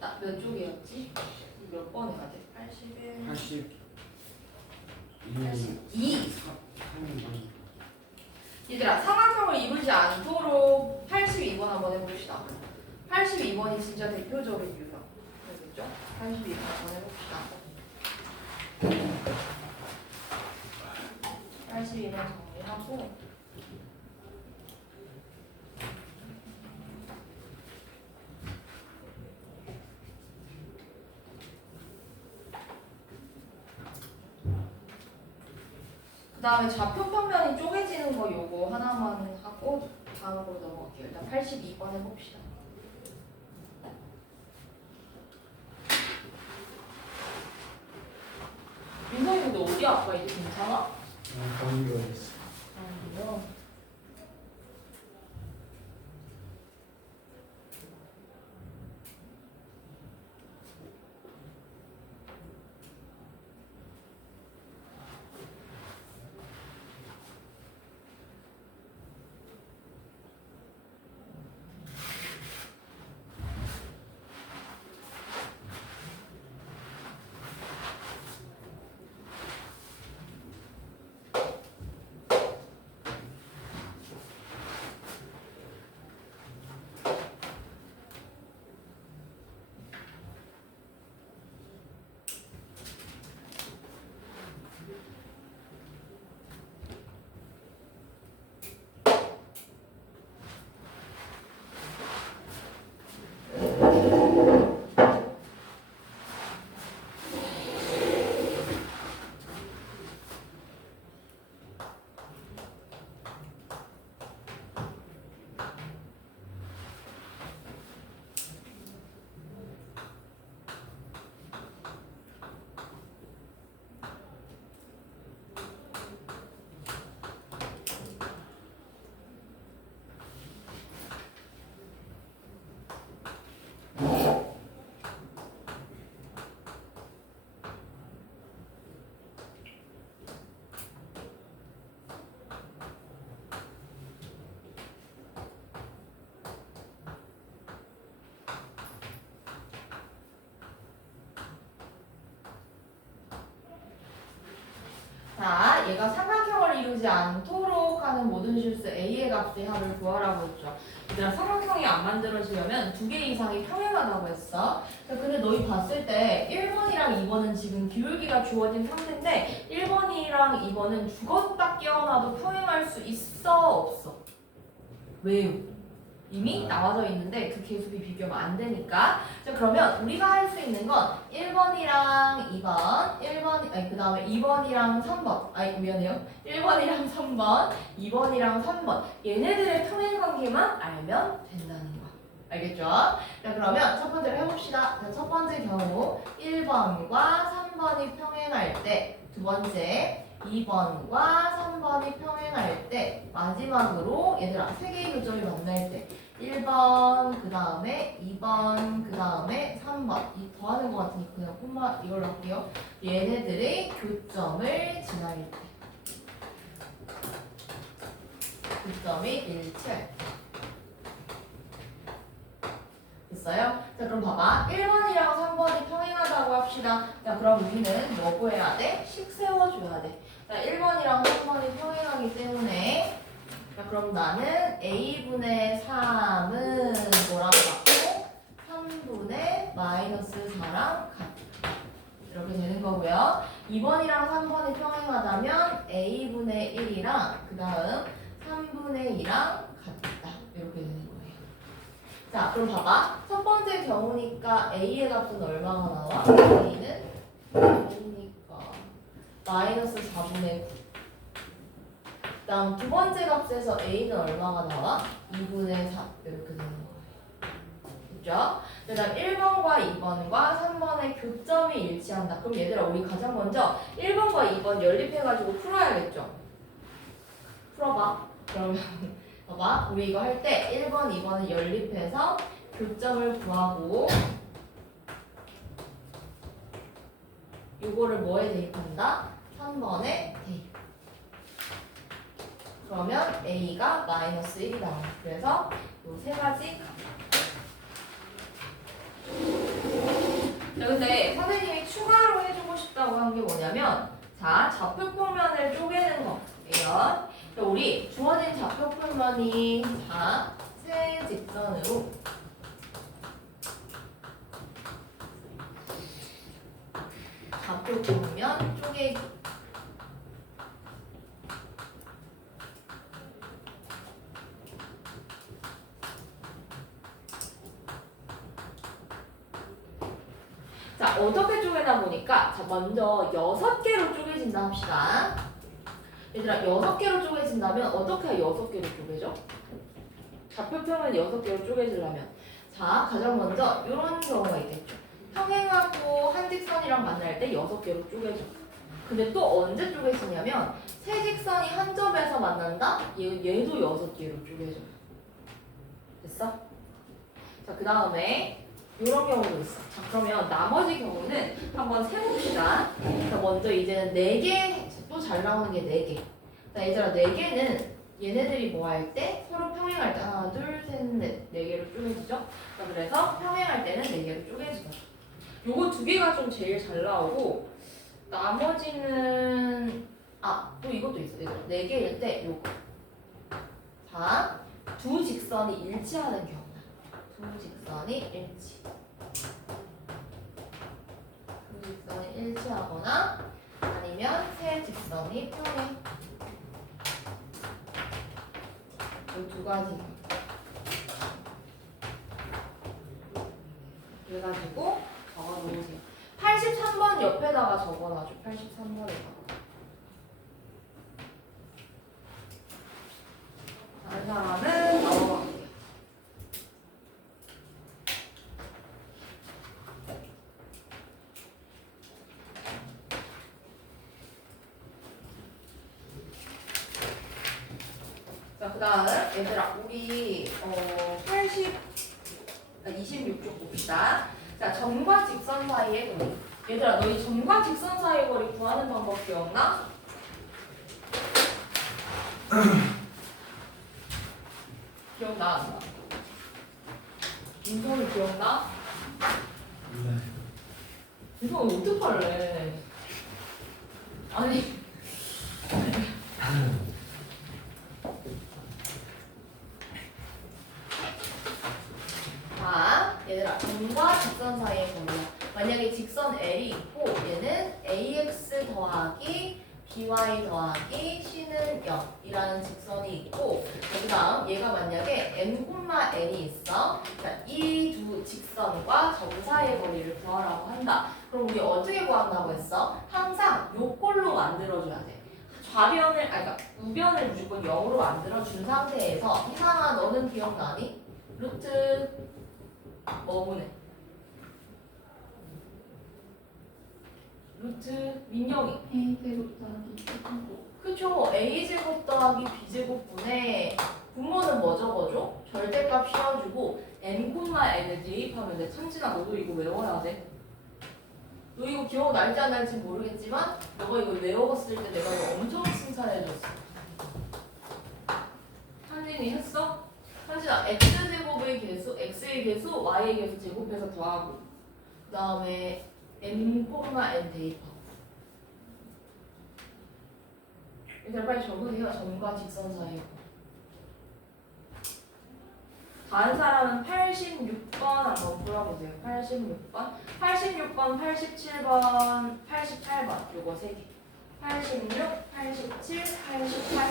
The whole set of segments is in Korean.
몇 쪽이었지? 몇 번 해야 돼? 81 82 얘들아 삼각형을 이루지 않도록 82번 한번 해봅시다. 82번이 진짜 대표적인 유형 그렇죠? 82번 한번 해봅시다. 82번 정리하고 그 다음에 좌표 평면이 쪼개지는 거 요거 하나만 하고 다음으로 넘어갈게요. 일단 82번 해봅시다. 민성이 근데 어디 아파? 이제 괜찮아? 감기가 있어. 아니요. 자, 얘가 삼각형을 이루지 않도록 하는 모든 실수 A의 값의 합을 구하라고 했죠. 얘들아, 삼각형이 안 만들어지려면 2개 이상이 평행하다고 했어. 자, 근데 너희 봤을 때 1번이랑 2번은 지금 기울기가 주어진 상태인데 1번이랑 2번은 죽었다 깨어나도 평행할 수 있어? 없어? 왜요? 이미 나와져 있는데 그 계수비 비교하면 안 되니까. 자, 그러면 우리가 할 수 있는 건 1번이랑 2번, 그 다음에 2번이랑 3번. 미안해요. 1번이랑 3번, 2번이랑 3번. 얘네들의 평행 관계만 알면 된다는 거. 알겠죠? 자, 그러면 첫 번째로 해봅시다. 자, 첫 번째 경우 1번과 3번이 평행할 때, 두 번째 2번과 3번이 평행할 때, 마지막으로 얘들아 세 개의 교점이 만날 때 1번 그 다음에 2번 그 다음에 3번 이 더하는 것 같으니까 그냥 콤마 이걸로 할게요. 얘네들의 교점을 지날 때 교점이 일치할 때 됐어요? 자, 그럼 봐봐. 1번이랑 3번이 평행하다고 합시다. 자, 그럼 우리는 뭐 구해야 돼? 식 세워줘야 돼. 자, 1번이랑 3번이 평행하기 때문에 자, 그럼 나는 A분의 3은 뭐랑 같고 3분의 마이너스 4랑 같다. 이렇게 되는 거고요. 2번이랑 3번이 평행하다면 A분의 1이랑 그 다음 3분의 2랑 같다. 이렇게 되는 거예요. 자, 그럼 봐봐. 첫 번째 경우니까 A의 값은 얼마가 나와? A는 A니까 마이너스 4분의 9. 그 다음 두 번째 값에서 A는 얼마가 나와? 2분의 4 이렇게 되는 거예요. 그죠? 그 다음 1번과 2번과 3번의 교점이 일치한다. 그럼 얘들아 우리 가장 먼저 1번과 2번 연립해가지고 풀어야겠죠? 풀어봐. 그러면 봐봐. 우리 이거 할 때 1번, 2번을 연립해서 교점을 구하고 요거를 뭐에 대입한다? 3번에 대입. 그러면 A가 마이너스 1이 나와요. 그래서 이 세 가지 게 뭐냐면 자, 좌표평면을 쪼개는 거예요. 우리 주어진 좌표평면이 자, 세 직선으로 좌표평면 쪼개기. 자, 어떻게 쪼개다 보니까 자, 먼저 6개로 쪼개진다 합시다. 얘들아, 6개로 쪼개진다면 어떻게 해야 6개로 쪼개죠? 좌표평면 6개로 쪼개지려면 자, 가장 먼저 이런 경우가 있겠죠. 평행하고 한 직선이랑 만날 때 6개로 쪼개져. 근데 또 언제 쪼개지냐면 세 직선이 한 점에서 만난다? 얘도 6개로 쪼개져. 됐어? 자, 그 다음에 이런 경우도 있어. 자, 그러면 나머지 경우는 한번 세봅시다. 자, 먼저 이제는 4개, 또 잘 나오는 게 4개. 자, 얘들아, 4개는 얘네들이 뭐 할 때? 서로 평행할 때 하나, 둘, 셋, 넷, 4개로 쪼개지죠? 자, 그래서 평행할 때는 4개로 쪼개지죠. 요거 2개가 좀 제일 잘 나오고 나머지는 또 이것도 있어. 얘들아, 4개일 때 요거. 자, 두 직선이 일치하는 경우. 두 직선이 일치. 두 직선이 일치하거나 아니면 세 직선이 평행. 이 두 가지. 그래가지고 적어 놓으세요. 83번 옆에다가 적어놔줘. 83번에다가. 다른 사람은 넘어갈게요. 자, 그 다음 얘들아, 우리 26쪽 봅시다. 자, 점과 직선 사이의 거리. 얘들아, 너희 점과 직선 사이의 거리 구하는 방법 기억나? 기억나 안 나? 민성이 기억나? 네. 민성이 어떡할래? 아니 자, 얘들아, 점과 직선 사이의 거리야. 만약에 직선 L이 있고 얘는 AX 더하기 BY 더하기 C는 0이라는 직선이 있고 그 다음 얘가 만약에 N, N이 있어. 이 두 직선과 점 사이의 거리를 구하라고 한다. 그럼 우리 어떻게 구한다고 했어? 항상 요꼴로 만들어줘야 돼. 그러니까 우변을 무조건 0으로 만들어준 상태에서 이상아, 너는 기억나니? 루트 뭐분해? 루트 민영이. A제곱 더하기 B제곱. 그쵸? A제곱 더하기 B제곱분의 분모는 뭐 적어줘? 절대값 씌워주고 N,N을 대입하면 돼. 참진아, 너도 이거 외워야 돼. 너 이거 기억날지 안 날지 모르겠지만 너가 이거 외웠을 때 내가 이거 엄청 칭찬해줬어. 참진이 했어? 참진아, X제곱의 개수, X의 개수, Y의 개수 제곱해서 더하고 그 다음에 N, 대입하고. 얘들아, 빨리 적으세요. 점과 직선 사이. 다른 사람은 86번 한번 풀어보세요. 86번, 87번, 88번. 요거 3개. 86, 87, 88.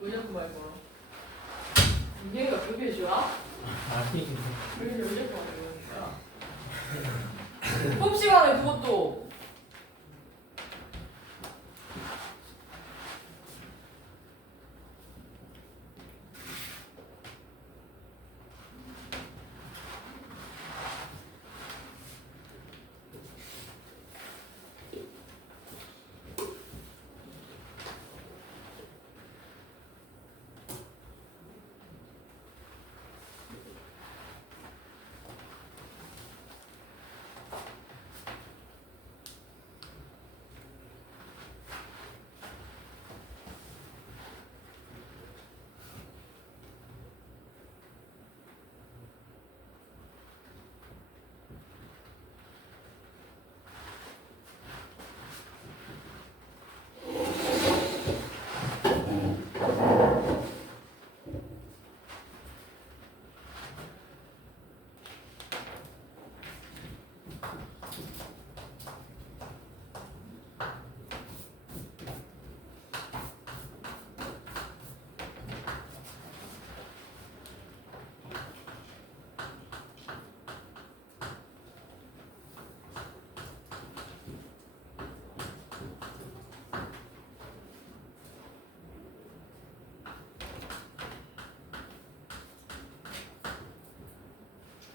왜 자꾸 말 걸어? 이게 몇 페이지야? 아니. 왜 이렇게 말 거야? 수업 시간에 그것도.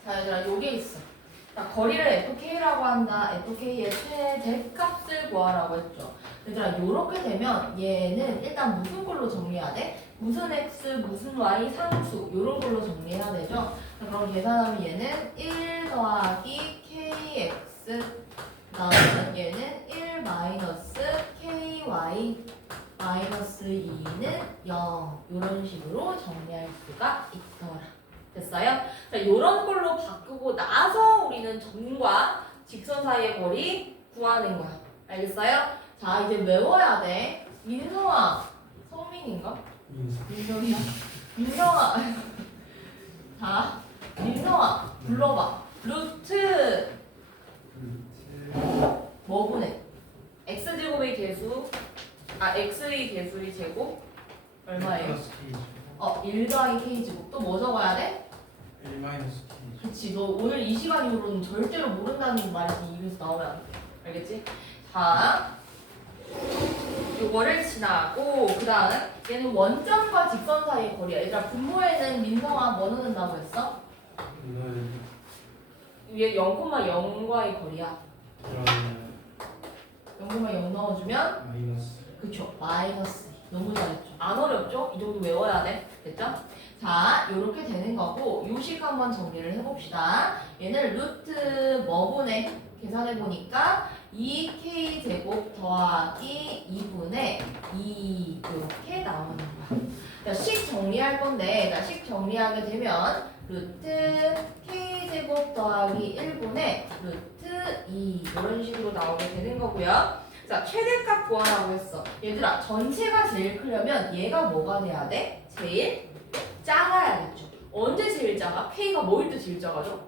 자, 얘들아, 요게 있어. 자, 거리를 FK라고 한다. FK의 최대값을 구하라고 했죠. 얘들아, 요렇게 되면 얘는 일단 무슨 걸로 정리해야 돼? 무슨 X, 무슨 Y 상수 요런 걸로 정리해야 되죠. 자, 그럼 계산하면 얘는 1 더하기 KX 그다음에 얘는 1 마이너스 KY 마이너스 2는 0 요런 식으로 정리할 수가 있더라. 됐어요? 자, 요런 걸로 바꾸고 나서 우리는 점과 직선 사이의 거리 구하는 거야. 알겠어요? 자, 이제 외워야 돼. 민성아. 성민인가? 민성이야. 민성아. 자, 민성아. 불러봐. 루트 뭐분해? x제곱의 개수 x의 개수의 제곱 얼마예요? 1 더하기 k제곱. 또 뭐 적어야 돼? 1 마이너스 K. 그치, 너 오늘 이 시간 이후로는 절대로 모른다는 말이 입에서 나오면 안 돼. 알겠지? 자, 요거를 지나고 그 다음 얘는 원점과 직선 사이의 거리야. 얘들아, 분모에는 민성아 뭐 넣는다고 했어? 위에 0,0과의 거리야. 그러면 0,0 넣어주면 마이너스. 그쵸, 마이너스. 너무 잘했죠. 안 어렵죠? 이 정도 외워야 돼. 됐죠? 자, 요렇게 되는 거고 요식 한번 정리를 해봅시다. 얘는 루트 뭐분의 계산해보니까 2k제곱 더하기 2분의 2 이렇게 나오는 거야. 자, 식 정리할 건데 자, 식 정리하게 되면 루트 k제곱 더하기 1분의 루트 2 이런 식으로 나오게 되는 거고요. 자, 최대값 구하라고 했어. 얘들아, 전체가 제일 크려면 얘가 뭐가 돼야 돼? 제일 작아야겠죠. 언제 제일 작아? K가 뭐일 때 제일 작아져?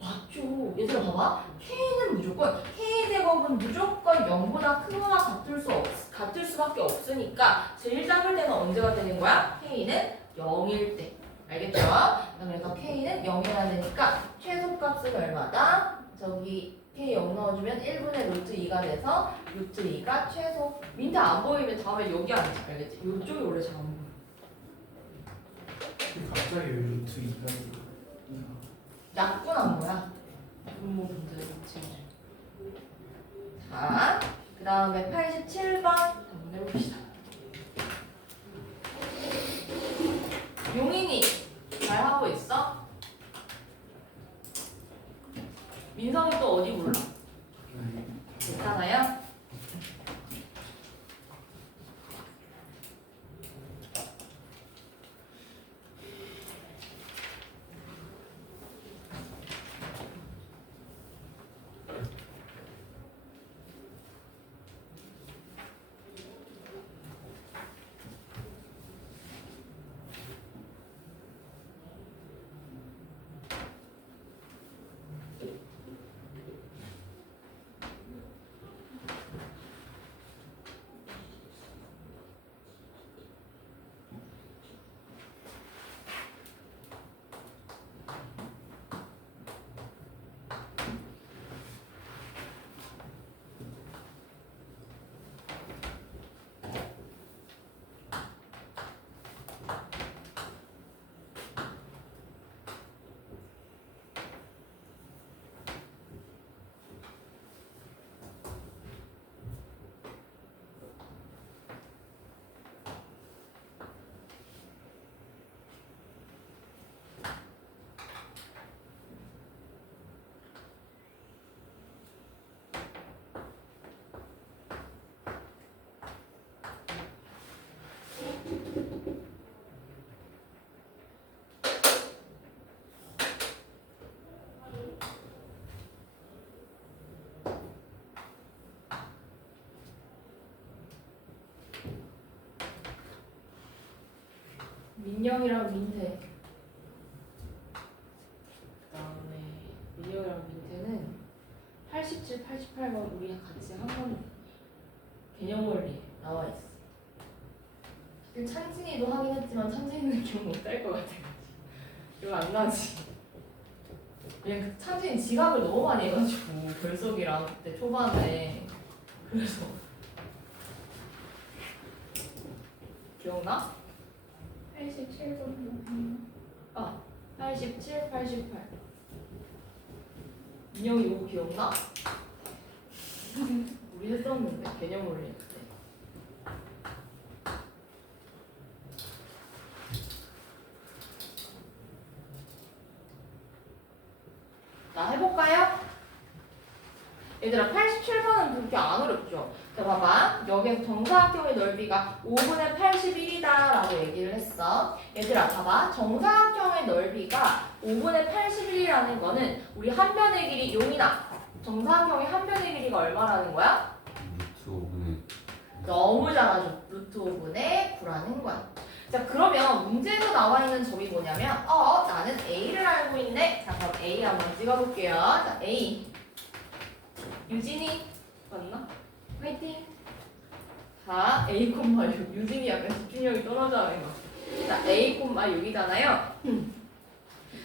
맞죠. 얘들아 봐봐. K는 무조건 K제곱은 무조건 0보다 크거나 같을 수밖에 없으니까 제일 작을 때는 언제가 되는 거야? K는 0일 때. 알겠죠? 그래서 K는 0이어야 되니까 최소값은 얼마다? 저기 K 0 넣어주면 1분의 루트 2가 돼서 루트 2가 최소. 민트 안 보이면 다음에 여기 앉지. 알겠지? 이쪽이 원래 잘 안 보여. 갑자기 왜 루트 2가 약분한 거야. 분모 분자의 위치를. 자, 그 다음에 87번 한번 해봅시다. 용인이 잘 하고 있어? 민성이 또 어디 몰라? 괜찮아요? 민영이랑 민태. 그다음에 민영이랑 민태는 87, 88번 우리 같이 한 번 개념 원리 나와 있어. 찬진이도 하긴 했지만 찬진이는 기억 못할 것 같아. 기억 안 나지. 그냥 찬진이 지각을 너무 많이 해가지고 결석이랑 그때 초반에 그래서 기억나? 87번. 아 87, 88. 민영이 이거 기억나? 우리 했었는데 개념 원리 그때. 자, 해볼까요? 얘들아 87번은 그렇게 안 어렵죠? 자, 봐봐. 여기에서 정사각형의 넓이가 5분의 81이다 라고 얘기를 했어. 얘들아 봐봐. 정사각형의 넓이가 5분의 81이라는 거는 우리 한 변의 길이 용이나 정사각형의 한 변의 길이가 얼마라는 거야? 루트 5분의 너무 잘하죠. 루트 5분의 9라는 거야. 자, 그러면 문제에서 나와 있는 점이 뭐냐면 나는 A를 알고 있네. 자, 그럼 A 한번 찍어볼게요. 자, A 유진이 맞나? 화이팅. 자, A,6 유진이 약간 집중력이 떨어져하는 거. 자, A,6이잖아요.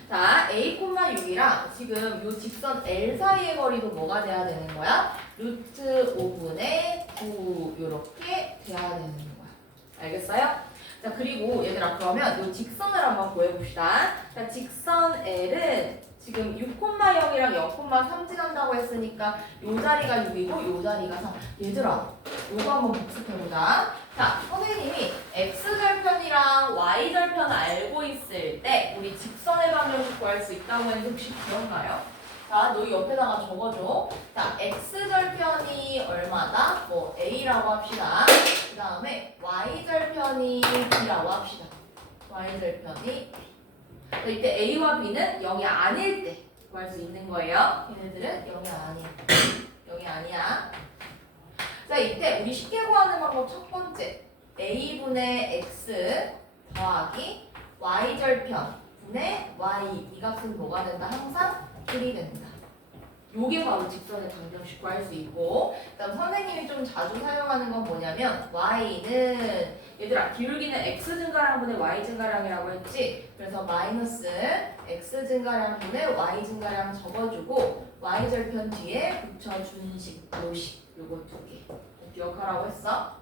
자, A,6이랑 지금 요 직선 L 사이의 거리도 뭐가 돼야 되는 거야? 루트 5분의 9 요렇게 돼야 되는 거야. 알겠어요? 자, 그리고 얘들아 그러면 요 직선을 한번 구해봅시다. 자, 직선 L은 지금 6,0이랑 0,3 지난다고 했으니까 요 자리가 6이고 요 자리가 3. 얘들아 요거 한번 복습해보자. 자, 선생님이 x절편이랑 y절편 알고 있을 때 우리 직선의 방정식 구할 수 있다고 했는데 혹시 기억나요? 자, 너 옆에다가 적어줘. 자, x절편이 얼마다? 뭐 a라고 합시다. 그 다음에 y절편이 b라고 합시다. y절편이 이때 a와 b는 0이 아닐 때 구할 수 있는 거예요. 얘네들은 0이 아니야. 0이 아니야. 자, 이때 우리 쉽게 구하는 방법 첫 번째. a분의 x 더하기 y절편 분의 y. 이 값은 뭐가 된다? 항상 1이 된다. 요게 바로 직선의 방정식 구할 수 있고, 그다음 선생님이 좀 자주 사용하는 건 뭐냐면 y는 얘들아 기울기는 x 증가량분의 y 증가량이라고 했지. 그래서 마이너스 x 증가량 분의 y 증가량 적어주고 y 절편 뒤에 붙여준 식, 요식 요거 두 개 기억하라고 했어.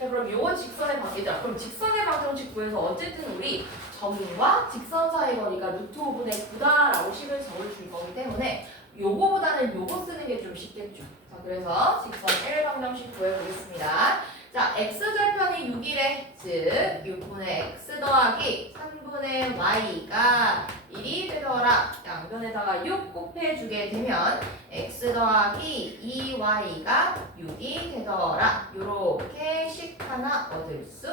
자, 그럼 요거 직선의 방정식. 그럼 직선의 방정식 구해서 어쨌든 우리 점과 직선 사이 거리가 루트 5분의 9다라고 식을 적어줄 거기 때문에 요거보다는 요거 쓰는 게 좀 쉽겠죠. 자, 그래서 직선 1 방정식 구해보겠습니다. 자, x절편이 6이래. 즉 6분의 x 더하기 3분의 y가 1이 되더라. 양변에다가 6 곱해주게 되면 x 더하기 2y가 6이 되더라. 요렇게 식 하나 얻을 수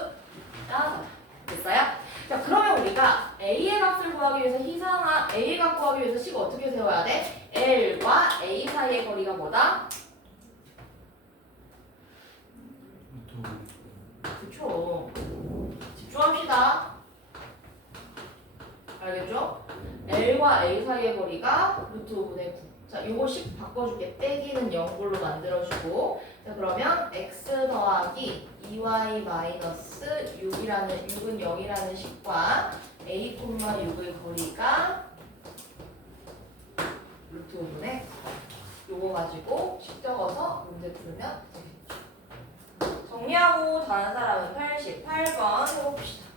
있다. 됐어요? 자, 그러면 우리가 a의 값을 구하기 위해서 a의 값 구하기 위해서 식 어떻게 세워야 돼? l과 a 사이의 거리가 뭐다? 루트 5분의 그쵸. 집중합시다. 알겠죠? L과 A 사이의 거리가 루트 5분의 9. 자, 요거 식 바꿔줄게. 빼기는 0꼴로 만들어주고. 자, 그러면 x 더하기 2y 마이너스 6이라는 6은 0이라는 식과 a, 6의 거리가 루트 5분의 9. 요거 가지고 식 적어서 문제 풀면 되겠죠. 정리하고 다른 사람은 88번 해봅시다.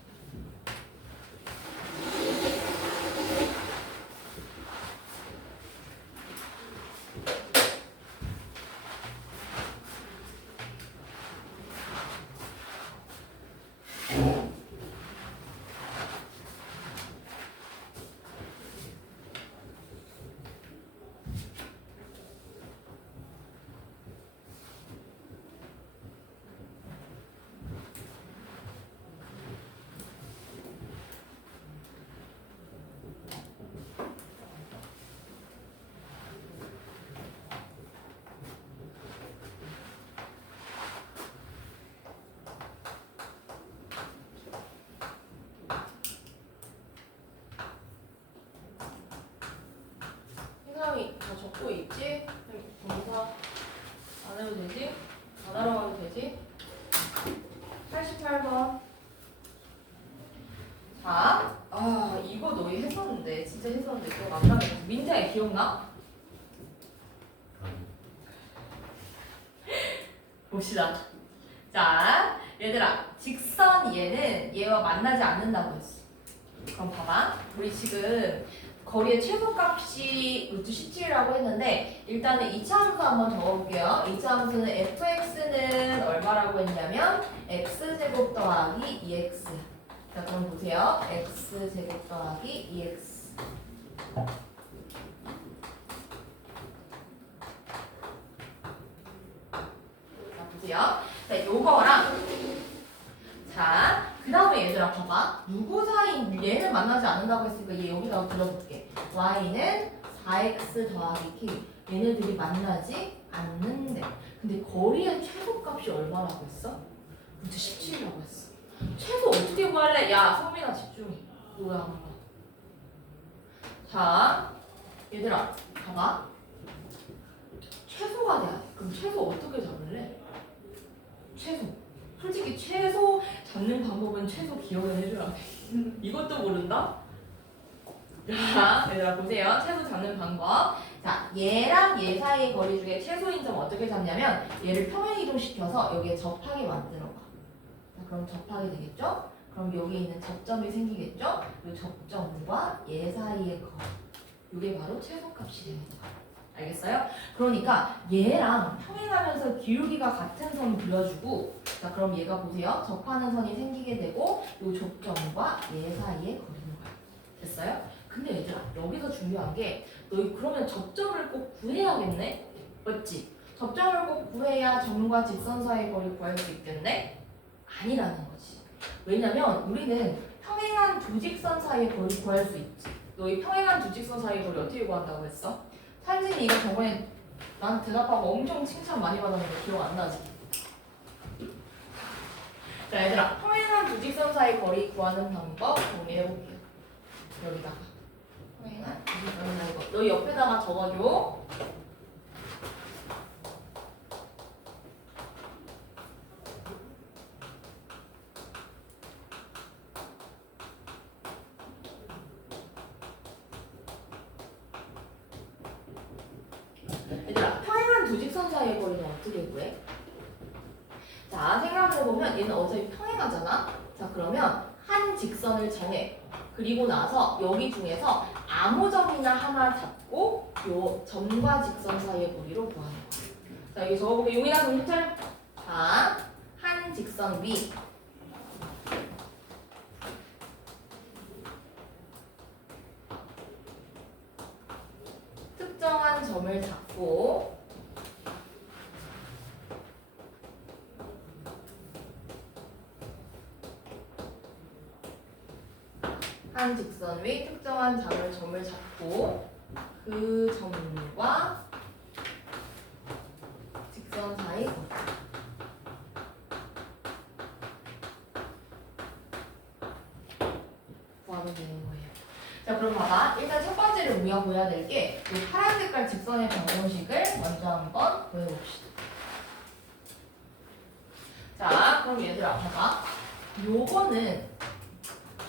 있지? 동사 안 해도 되지? 안 하러 가도 되지? 88번. 자, 이거 너희 했었는데, 진짜 했었는데 기억 안 나네. 민태야 기억나? 봅시다. 자, 얘들아, 직선 얘와 만나지 않는다고 했어. 그럼 봐봐. 우리 지금 거리의 최소값이 루트 17이라고 했는데 일단은 2차 함수 한번 적어볼게요. 2차 함수는 fx는 얼마라고 했냐면 x제곱 더하기 2x. 자, 그럼 보세요. x제곱 더하기 2x. 자, 보세요. 자, 요거랑 자, 그 다음에 얘들아 봐봐. 누구 사이 얘는 만나지 않는다고 했으니까 얘 여기다가 들어볼게. y는 4x 더하기 k. 얘네들이 만나지 않는데. 근데 거리의 최소값이 얼마라고 했어? 루트 17이라고 했어. 최소 어떻게 구할래? 야, 소민아 집중해. 뭐야, 뭐야. 자, 얘들아 봐봐. 최소가 돼야 돼. 그럼 최소 어떻게 잡을래? 최소. 솔직히 최소 잡는 방법은 최소 기억을 해줘야 돼. 이것도 모른다? 자, 얘들아 보세요. 최소 잡는 방법. 자, 얘랑 얘 사이의 거리 중에 최소인 점 어떻게 잡냐면 얘를 평행 이동시켜서 여기에 접하게 만들어 봐. 자, 그럼 접하게 되겠죠? 그럼 여기 있는 접점이 생기겠죠? 이 접점과 얘 사이의 거리. 이게 바로 최소값이 됩니다. 알겠어요? 그러니까 얘랑 평행하면서 기울기가 같은 선 그려주고 자 그럼 얘가 보세요. 접하는 선이 생기게 되고 이 접점과 얘 사이의 거리는 거야. 됐어요? 근데 얘들아 여기서 중요한 게 너희 그러면 접점을 꼭 구해야겠네? 맞지? 접점을 꼭 구해야 점과 직선 사이의 거리 구할 수 있겠네? 아니라는 거지. 왜냐면 우리는 평행한 두 직선 사이의 거리 구할 수 있지. 너희 평행한 두 직선 사이의 거리 어떻게 구한다고 했어? 산진이 이거 저번에 나한테 대답하고 엄청 칭찬 많이 받았는데 기억 안 나지? 자 얘들아 평행한 두 직선 사이 거리 구하는 방법 정리해볼게요. 여기다가 평행한 두 직선 사이 거리 너희 옆에다가 적어줘. 얘들아 평행한 두 직선 사이의 거리는 어떻게 구해? 자 생각해보면 얘는 어차피 평행하잖아. 자 그러면 한 직선을 정해. 그리고 나서 여기 중에서 아무 점이나 하나 잡고 요 점과 직선 사이의 거리로 구하는 거야. 자 여기 적어볼게. 용이나 정신 차려. 자 한 직선 위 특정한 점을 잡고 한 직선 위 특정한 점을 잡고 그 점과 직선 사이 거리 구하면 되는 거예요. 자 그럼 봐봐. 일단 첫 번째로 우리가 보여야 될 게 이 파란 색깔 직선의 방정식을 먼저 한번 보여봅시다. 자 그럼 얘들아 봐봐. 요거는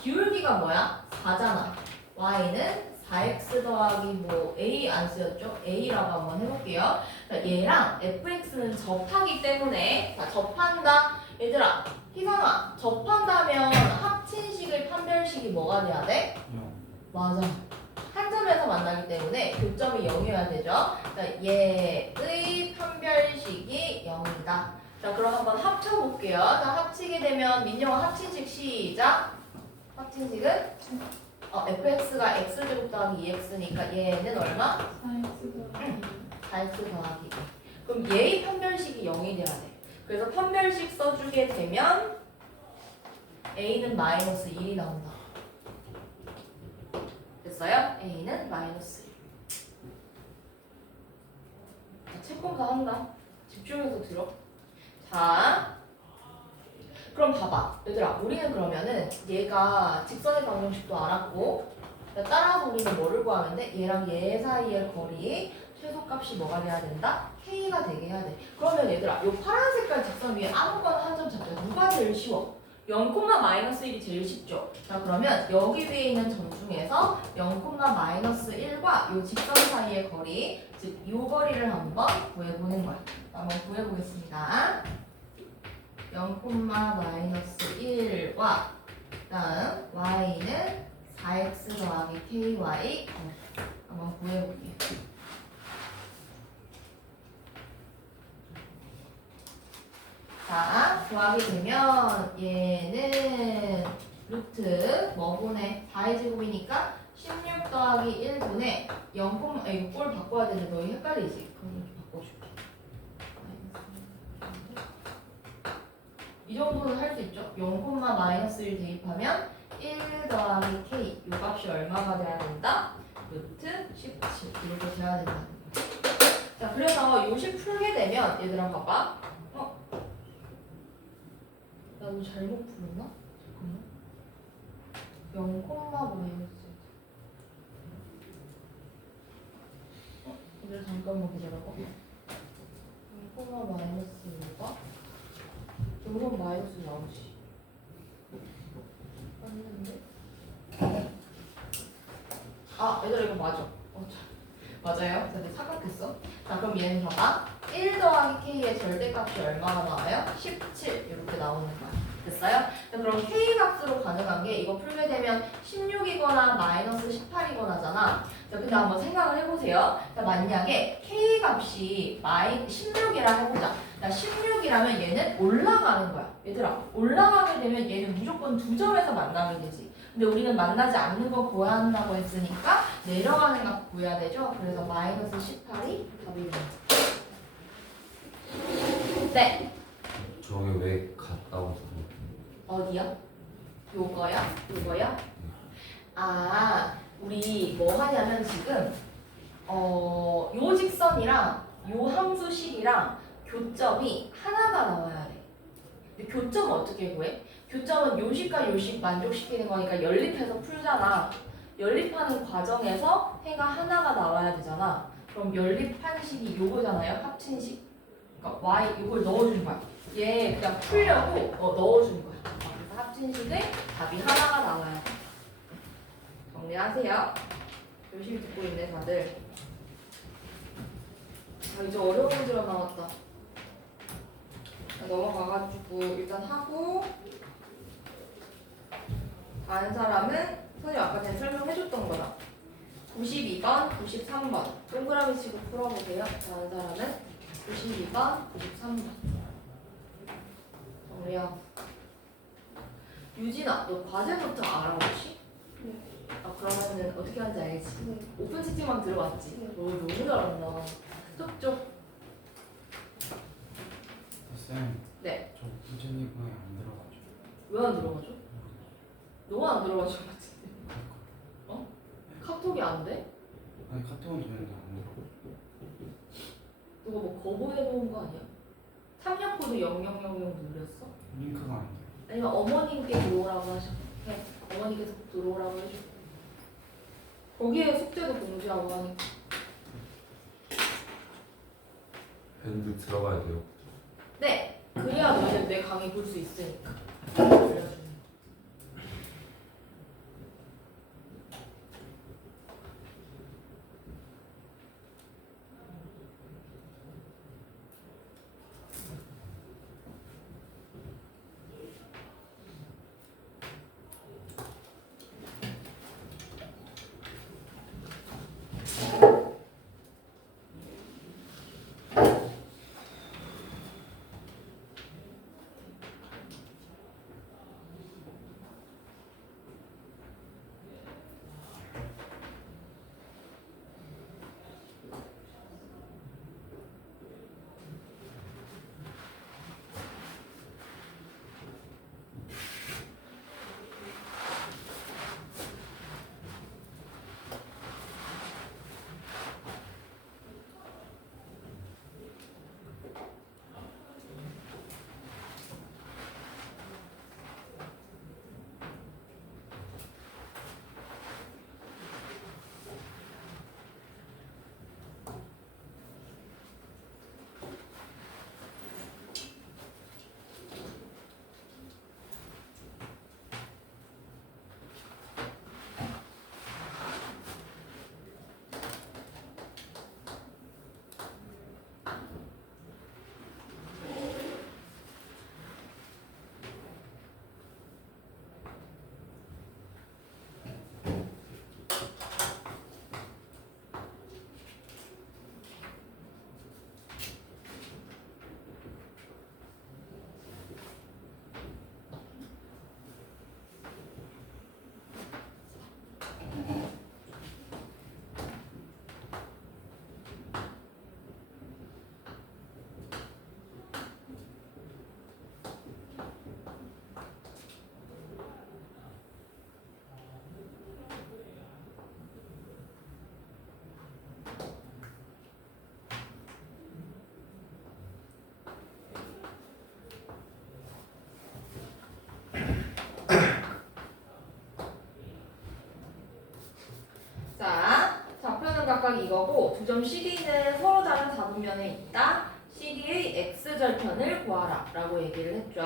기울기가 뭐야? 4잖아. y는 4x 더하기 뭐 a 안 쓰였죠? a라고 한번 해볼게요. 자, 얘랑 fx는 접하기 때문에 자 접한다. 얘들아 희성아 접한다면 합친식의 판별식이 뭐가 돼야 돼? 맞아. 한 점에서 만나기 때문에 교점이 0이어야 되죠. 자, 얘의 판별식이 0이다. 자, 그럼 한번 합쳐볼게요. 자, 합치게 되면 민영아 합친식 시작. 합친식은 fx가 x제곱 더하기 2x니까 얘는 얼마? 4x 더하기 2. 그럼 얘의 판별식이 0이 돼야 돼. 그래서 판별식 써주게 되면 a는 마이너스 1이 나온다. 됐어요? a는 마이너스 1. 채권가 한다. 집중해서 들어. 자, 그럼 봐봐. 얘들아, 우리는 그러면은 얘가 직선의 방정식도 알았고 따라서 우리는 뭐를 구하면 돼? 얘랑 얘 사이의 거리 최소값이 뭐가 돼야 된다? K가 되게 해야 돼. 그러면 얘들아, 요 파란 색깔 직선 위에 아무거나 한 점 잡자. 누가 제일 쉬워? 0,-1이 제일 쉽죠? 자, 그러면 여기 위에 있는 점 중에서 0,-1과 요 직선 사이의 거리, 즉 요 거리를 한번 구해보는 거야. 한번 구해보겠습니다. 0,-1과 다음 y는 4x 더하기 ky 한번 구해볼게요. 자, 구하게 되면 얘는 루트 뭐분의 4의 제곱이니까 16 더하기 1분의 0, 이거 꼴 바꿔야 되는데 너희 헷갈리지? 그럼 이렇게 바꿔줄게. 이 정도는 할 수 있죠? 0,-1 대입하면 1 더하기 k 이 값이 얼마가 돼야 된다? 루트 17 이렇게 돼야 된다는 거야. 자, 그래서 요식 풀게 되면 얘들아 봐봐. 나 이거 잘못 풀었나? 잠깐만. 0,-. 얘들아 잠깐만 기다려봐. 0,-1가 여기서 마이너스 나오지. 맞는데? 아, 얘들아 이거 맞아. 맞아요? 근데 착각했어. 자, 그럼 얘는 봐봐. 1 더하기 k의 절대값이 얼마가 나와요? 17 이렇게 나오는 거야. 됐어요? 자, 그럼 k 값으로 가능한 게 이거 풀게 되면 16이거나 마이너스 18이거나잖아. 자, 근데 한번 생각을 해보세요. 자, 만약에 k 값이 16이라 해보자. 자, 16이라면 얘는 올라가는 거야. 얘들아, 올라가게 되면 얘는 무조건 두 점에서 만나게 되지. 근데 우리는 만나지 않는 거 구해야 한다고 했으니까 내려가는 값 구해야 되죠. 그래서 마이너스 18이 답이 됩니다. 네. 저게 왜 같다고 어디야? 요거야? 요거야? 아, 우리 뭐 하냐면 지금 요 직선이랑 요 함수식이랑 교점이 하나가 나와야 돼. 근데 교점은 어떻게 구해? 교점은 요식과 요식 만족시키는 거니까 연립해서 풀잖아. 연립하는 과정에서 해가 하나가 나와야 되잖아. 그럼 연립한 식이 요거잖아요. 합친 식. 그러니까 y 이걸 넣어주는 거야. 얘 그냥 풀려고 넣어주는 거야. 그래서 합친 식의 답이 하나가 나와야 돼. 정리하세요. 열심히 듣고 있네 다들. 아, 이제 어려운 문제가 나왔다. 넘어가가지고 일단 하고 다른 사람은 선생님 아까 전에 설명해줬던 거다. 92번, 93번 동그라미 치고 풀어보세요. 다른 사람은 92번, 93번 정리야. 유진아, 너 과제 노트 알아 혹시? 네. 아, 그러면은 어떻게 하는지 알겠지? 네. 오픈 채팅방 들어왔지? 네. 너 너무 잘한다. 쪽쪽. 쌤, 네. 저 부재님 거에 안 들어가죠. 왜 안 들어가죠? 너가 안 들어가죠 같은데. 카톡이 안 돼? 아니 카톡은 되는데 안 들어가. 누가 뭐 거부해 놓은 거 아니야? 참여 코드 0000 눌렸어? 링크가 안 돼. 아니면 어머님께 들어오라고 하셔. 네, 어머니께서 꼭 들어오라고 해줘. 거기에 숙제도 공지하고 하니까. 밴드 들어가야 돼요. 네, 그래야 너희들 내 강의 볼 수 있으니까. 알려주는. 자, 좌표는 각각 이거고 두 점 CD는 서로 다른 사분면에 있다. CD의 x절편을 구하라 라고 얘기를 했죠.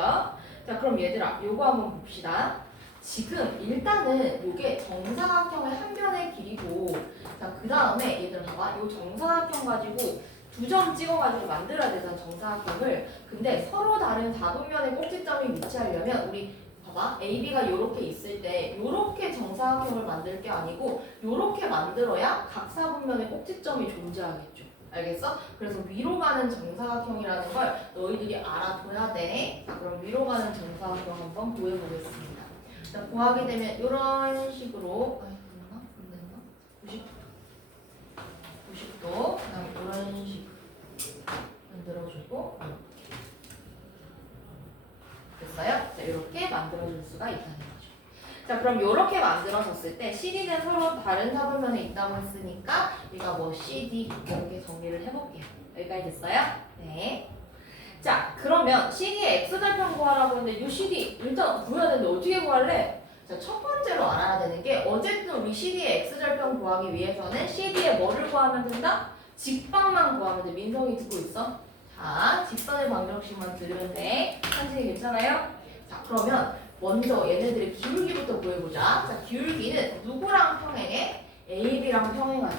자, 그럼 얘들아 요거 한번 봅시다. 지금 일단은 요게 정사각형의 한 변의 길이고, 자, 그 다음에 얘들아 봐봐. 요 정사각형 가지고 두 점 찍어가지고 만들어야 되잖아, 정사각형을. 근데 서로 다른 사분면의 꼭지점이 위치하려면 우리 봐봐. AB가 요렇게 있을 때 요렇게 정사각형을 만들 게 아니고 요렇게 만들어야 각 사분면의 꼭지점이 존재하겠죠. 알겠어? 그래서 위로 가는 정사각형이라는 걸 너희들이 알아둬야 돼. 자, 그럼 위로 가는 정사각형 한번 구해보겠습니다. 자, 구하게 되면 이런 식으로 됐나? 안 됐나? 90도 그다음에 이런 식으로 만들어주고 됐어요? 자, 이렇게 만들어줄 수가 있다는 거죠. 자, 그럼 이렇게 만들어졌을 때 CD는 서로 다른 사분면에 있다고 했으니까 우리가 뭐 CD 이렇게 정리를 해볼게요. 여기까지 됐어요? 네. 자, 그러면 CD의 X절편 구하라고 했는데 이 CD 일단 구해야 되는데 어떻게 구할래? 자, 첫 번째로 알아야 되는 게 어쨌든 우리 CD의 X절편 구하기 위해서는 CD의 뭐를 구하면 된다? 직방만 구하면 돼. 민성이 듣고 있어? 자, 직선의 방정식만 들으면 돼. 한진이 괜찮아요? 자, 그러면 먼저 얘네들의 기울기부터 구해보자. 자, 기울기는 누구랑 평행해? AB랑 평행하죠.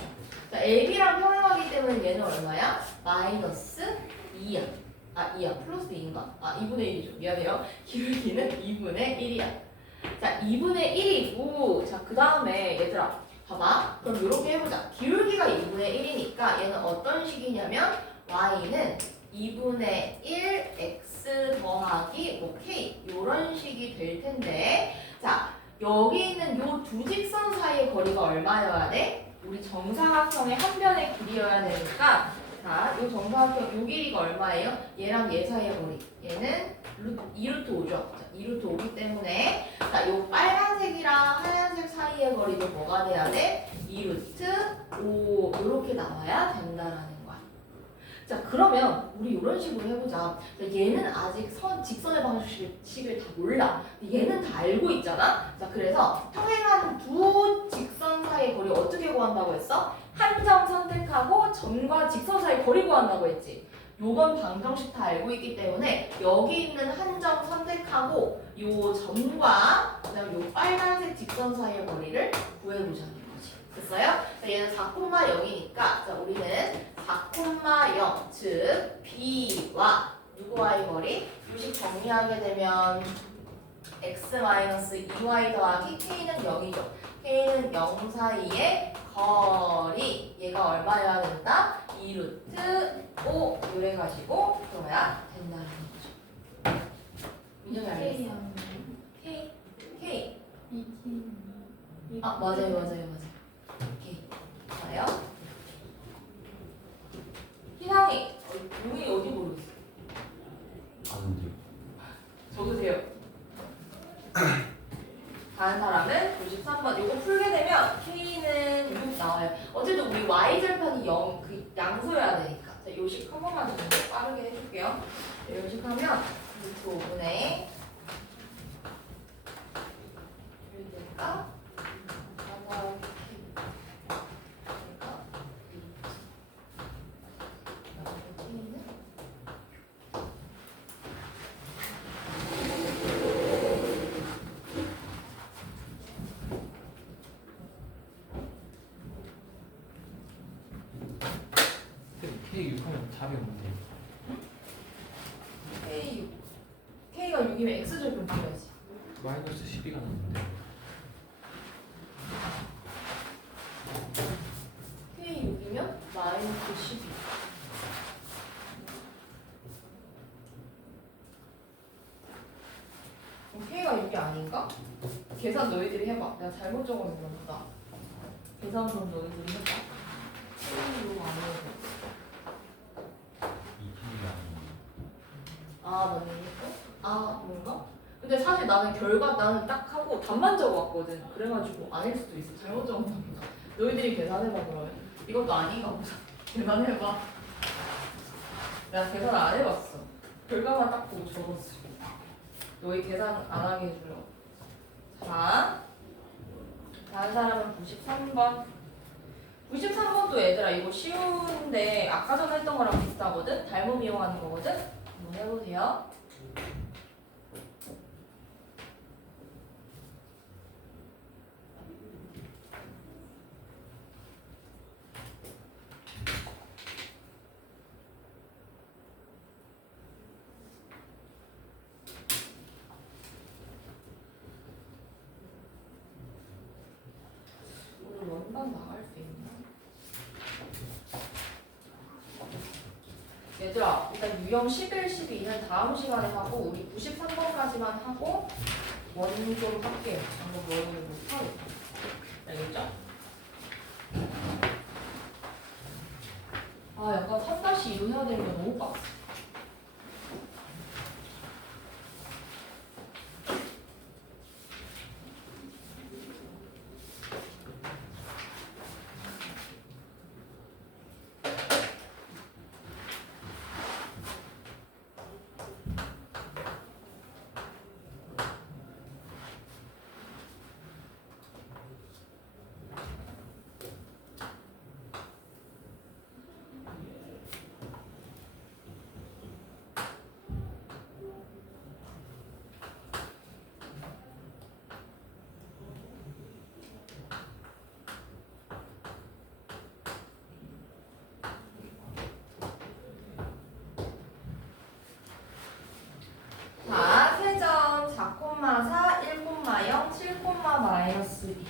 자, AB랑 평행하기 때문에 얘는 얼마야? 마이너스 2야. 아, 2야. 플러스 2인가? 아, 2분의 1이죠. 미안해요. 기울기는 2분의 1이야. 자, 2분의 1이고, 자, 그 다음에 얘들아, 봐봐. 그럼 이렇게 해보자. 기울기가 2분의 1이니까 얘는 어떤 식이냐면 y는 2분의 1 x 더하기 뭐 k 이런 식이 될 텐데, 자, 여기 있는 요 두 직선 사이의 거리가 얼마여야 돼? 우리 정사각형의 한 변의 길이여야 되니까, 자, 요 정사각형 요 길이가 얼마예요? 얘랑 얘 사이의 거리. 얘는 2루트 5죠. 자, 2루트 5기 때문에, 자, 요 빨간색이랑 하얀색 사이의 거리도 뭐가 돼야 돼? 2루트 5 이렇게 나와야 된다라는 거야. 자, 그러면 우리 이런 식으로 해보자. 자, 얘는 아직 직선의 방정식을 다 몰라. 얘는 다 알고 있잖아. 자, 그래서 평행하는 두 직선 사이의 거리 어떻게 구한다고 했어? 한 점 선택하고 점과 직선 사이 거리 구한다고 했지. 요건 방정식 다 알고 있기 때문에 여기 있는 한 점 선택하고 요 점과 그다음 요 빨간색 직선 사이의 거리를 구해보자는 거지. 됐어요? 자, 얘는 4,0이니까 자, 우리는 4,0 즉 B와 누구와의 거리? 요식 정리하게 되면 x-2y 더하기 k는 0이죠. k는 0 사이의 거리 얘가 얼마여야 된다? 2루트 5 이래 가지고 그래야 된다는 거죠. 민정이 알겠어? K K 아, 맞아요. K 맞아요? 희상이 용이 어디 모르겠어. 아는데요. 저도 돼요. 다른 사람은 93번. 요거 풀게 되면 K는 6 나와요. 어쨌든 우리 Y절편이 0, 그 양수여야 되니까. 자, 요식 한 번만 더 빠르게 해줄게요. 요식하면 루트 5분의 여기니까 K 6하면 답이 없는데. K가 6이면 X절편 풀어야지. 마이너스 12가 나는데. K 6이면 마이너스 12. 그럼 K가 6이 아닌가? 계산 너희들이 해봐. 내가 잘못 적어놓은 거보다. 계산 좀 너희들이 해봐. K 6 아니고. 아, 맞네. 아, 뭔가? 근데 사실 나는 딱 하고 답만 적어왔거든. 그래가지고 아닐 수도 있어. 잘못 적었나 보다. 너희들이 계산해봐, 그러면. 이것도 아닌가 보다. 계산해봐. 내가 계산 안 해봤어. 결과만 딱 보고 적었어. 너희 계산 안 하게 해주려고. 자, 다른 사람은 93번. 93번도 얘들아 이거 쉬운데 아까 전에 했던 거랑 비슷하거든? 닮음 이용하는 거거든? 한번 해보세요. 오늘 원반 나갈 수 있나? 얘들아 일단 유형 11, 12는 다음 시간에 하고 우리 93번까지만 하고 원 좀 할게요. 방금 원을 못하겠다. 알겠죠? 아 약간 3-2로 해야 되는 게 너무 빡세. 자, 세점 4,4, 1,0, 7, 마이너스 2.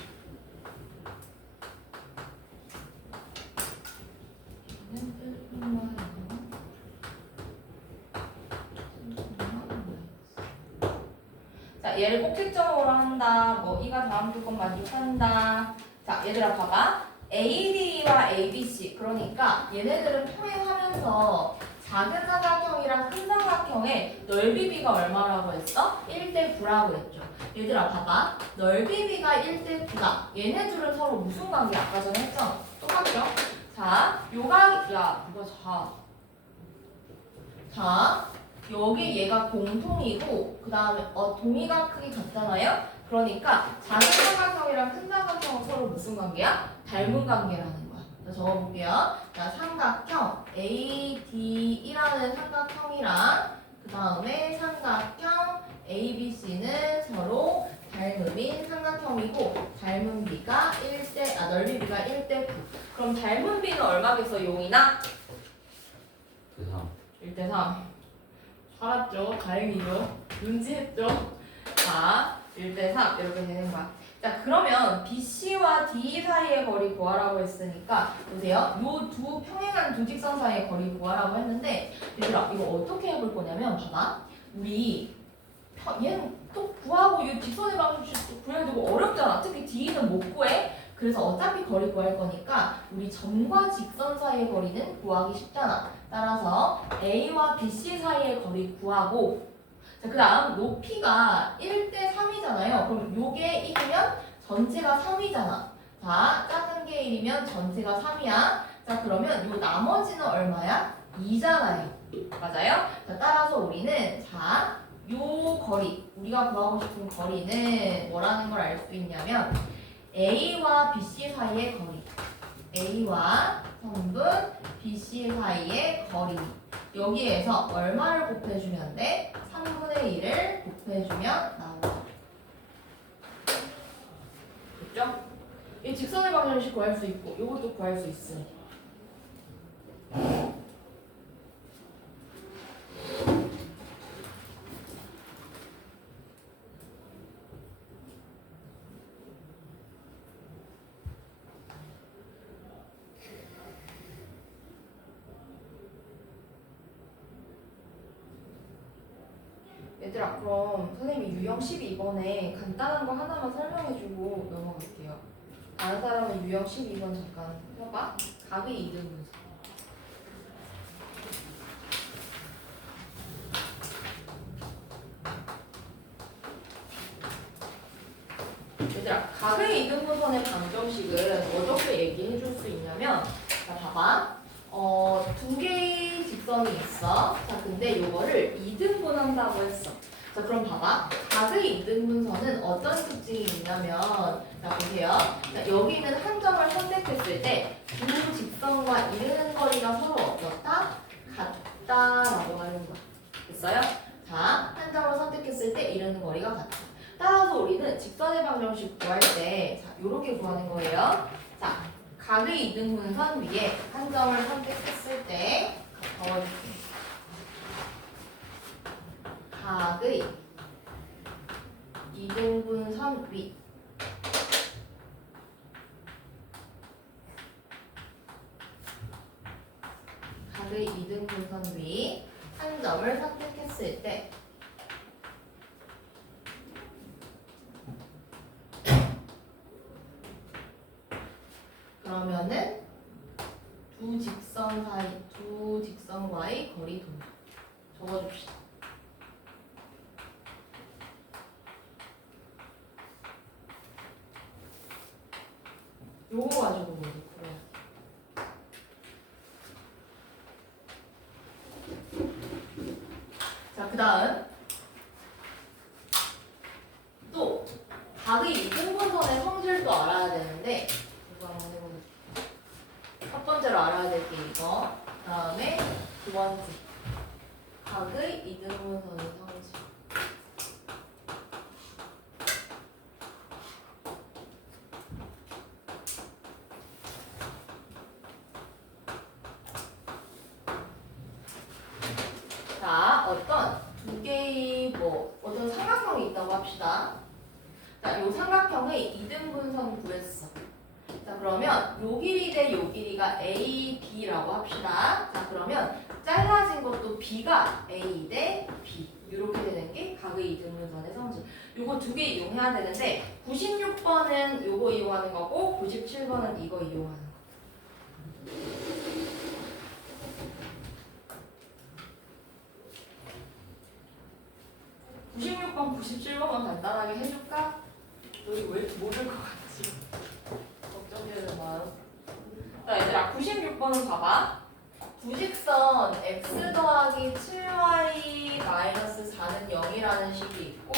자, 얘를 꼭지점으로 한다. 뭐 이가 다음 조건 만족한다. 자, 얘들아 봐봐. AD와 ABC 그러니까 얘네들은 평행하면서 작은 삼각형이랑 큰 삼각형의 넓이 비가 얼마라고 했어? 1대 9라고 했죠. 얘들아 봐봐. 넓이 비가 1대 9다. 얘네들은 서로 무슨 관계? 아까 전에 했잖아. 똑같죠? 자, 요각 야 누가 자, 여기 얘가 공통이고 그 다음에 동의각 크기 같잖아요? 그러니까 작은 삼각형이랑 큰 삼각형은 서로 무슨 관계야? 닮은 관계라는 거야. 자, 적어볼게요. 자, 삼각형 AD이라는 삼각형이랑 그 다음에 삼각형 ABC는 서로 닮음인 삼각형이고 닮은 비가 넓이 비가 1대 9. 그럼 닮은 비는 얼마겠어, 용이나? 대상 1대 3. 살았죠? 다행이죠? 눈치했죠? 자, 1대 3 이렇게 되는 거야. 자, 그러면 BC와 D 사이의 거리 구하라고 했으니까 보세요. 요 두 평행한 두 직선 사이의 거리 구하라고 했는데 얘들아 이거 어떻게 해볼 거냐면 봐봐. 우리 얘는 또 구하고 이 직선의 방정식 구해야 되고 어렵잖아. 특히 D는 못 구해. 그래서 어차피 거리 구할 거니까 우리 점과 직선 사이의 거리는 구하기 쉽잖아. 따라서 A와 BC 사이의 거리 구하고 자, 그 다음 높이가 1대 3이잖아요. 그럼 요게 1이면 전체가 3이잖아. 자, 작은 게 1이면 전체가 3이야. 자, 그러면 요 나머지는 얼마야? 2잖아요. 맞아요? 자, 따라서 우리는 자, 요 거리, 우리가 구하고 싶은 거리는 뭐라는 걸 알 수 있냐면 A와 BC 사이의 거리, A와 성분 BC 사이의 거리. 여기에서 얼마를 곱해주면 돼? 3분의 1을 곱해주면 나온다. 됐죠? 이 직선의 방정식 구할 수 있고 이것도 구할 수 있으니. 얘들아 그럼 선생님이 유형 12번에 간단한 거 하나만 설명해주고 넘어갈게요. 다른 사람은 유형 12번 잠깐 해봐. 각의 이등분선. 얘들아 각의 이등분선의 방정식은 어떻게 얘기해줄 수 있냐면 자 봐봐. 두 개의 직선이 있어. 자, 근데 요거를 이등분한다고 했어. 자, 그럼 봐봐. 각의 이등분선은 어떤 특징이 있냐면, 자, 보세요. 자, 여기는 한 점을 선택했을 때 두 직선과 이르는 거리가 서로 어떻다? 같다라고 하는 거야. 됐어요? 자, 한 점을 선택했을 때 이르는 거리가 같다. 따라서 우리는 직선의 방정식 구할 때, 자, 요렇게 구하는 거예요. 자, 각의 이등분선 위에 한 점을 선택했을 때, 적어줄게요. 각의 이등분선 위. 각의 이등분선 위 한 점을 선택했을 때 그러면은 두 직선과의 거리 동안 적어줍시다. 요거 가지고 모두 풀어야 돼. 자, 그 다음 또 각의 이등분선의 성질도 알아야 되는데 이거 한번 해보겠습니다. 첫 번째로 알아야 될 게 이거. 그 다음에 두 번째 각의 이등분선의 성질. 자, 어떤 두 개의 어떤 삼각형이 있다고 합시다. 자, 요 삼각형의 이등분선 구했어. 자, 그러면 요 길이 대 요 길이가 A, B라고 합시다. 자, 그러면 잘라진 것도 B가 A 대 B. 이렇게 되는 게 각의 이등분선의 성질. 요거 두 개 이용해야 되는데 96번은 요거 이용하는 거고 97번은 이거 이용하는 거. 96번, 97번만 간단하게 해줄까? 너희 왜 모를 것 같지? 걱정되는 마음. 자, 얘들아, 96번은 봐봐. 부직선 x 더하기 7y 마이너스 4는 0이라는 식이 있고,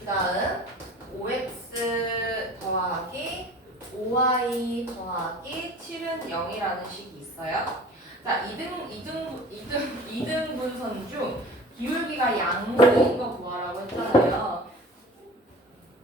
그 다음 5x 더하기 5y 더하기 7은 0이라는 식이 있어요. 자, 이등분선 중 기울기가 양수인 거 구하라고 했잖아요.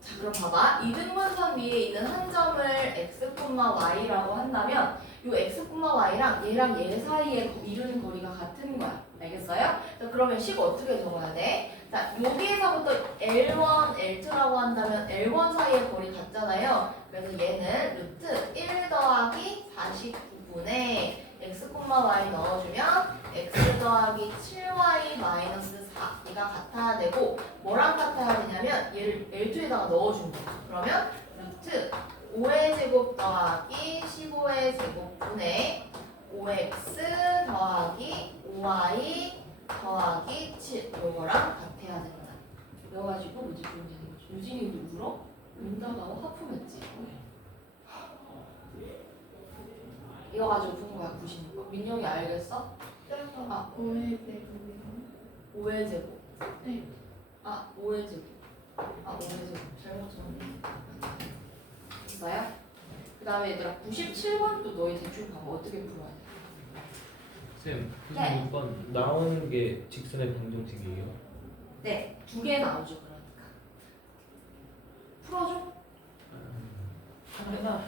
자, 그럼 봐봐. 이등분선 위에 있는 한 점을 x, y라고 한다면 이 x, y랑 얘랑 얘 사이에 이루는 거리가 같은 거야. 알겠어요? 자, 그러면 식 어떻게 적어야 돼? 자, 여기에서부터 L1, L2라고 한다면 L1 사이의 거리 같잖아요. 그래서 얘는 루트 1 더하기 49분의 x, y 넣어주면 x 더하기 7y 마이너스 4 얘가 같아야 되고 뭐랑 같아야 되냐면 얘를 L2에다가 넣어준 거야. 그러면 루트 5의 제곱 더하기 15의 제곱분의 5x 더하기 5y 더하기 7 요거랑 같아야 된다. 그래가지고 뭐지 그럼 되는 거지. 유진이도 울어? 울다가 하품했지. 이거 가지고 푼 거야 96번. 민영이 알겠어? 아, 5의 제곱이요. 5의 제곱. 네. 아, 5의 제곱. 아, 5의 제곱. 잘못 적었네. 됐어요? 그 다음에 얘들아 97번도 너희 대출 봐봐. 어떻게 풀어야 돼? 쌤, 네. 96번 나오는 게 직선의 방정식이에요? 네, 두 개 나오죠 그러니까. 풀어줘? 하나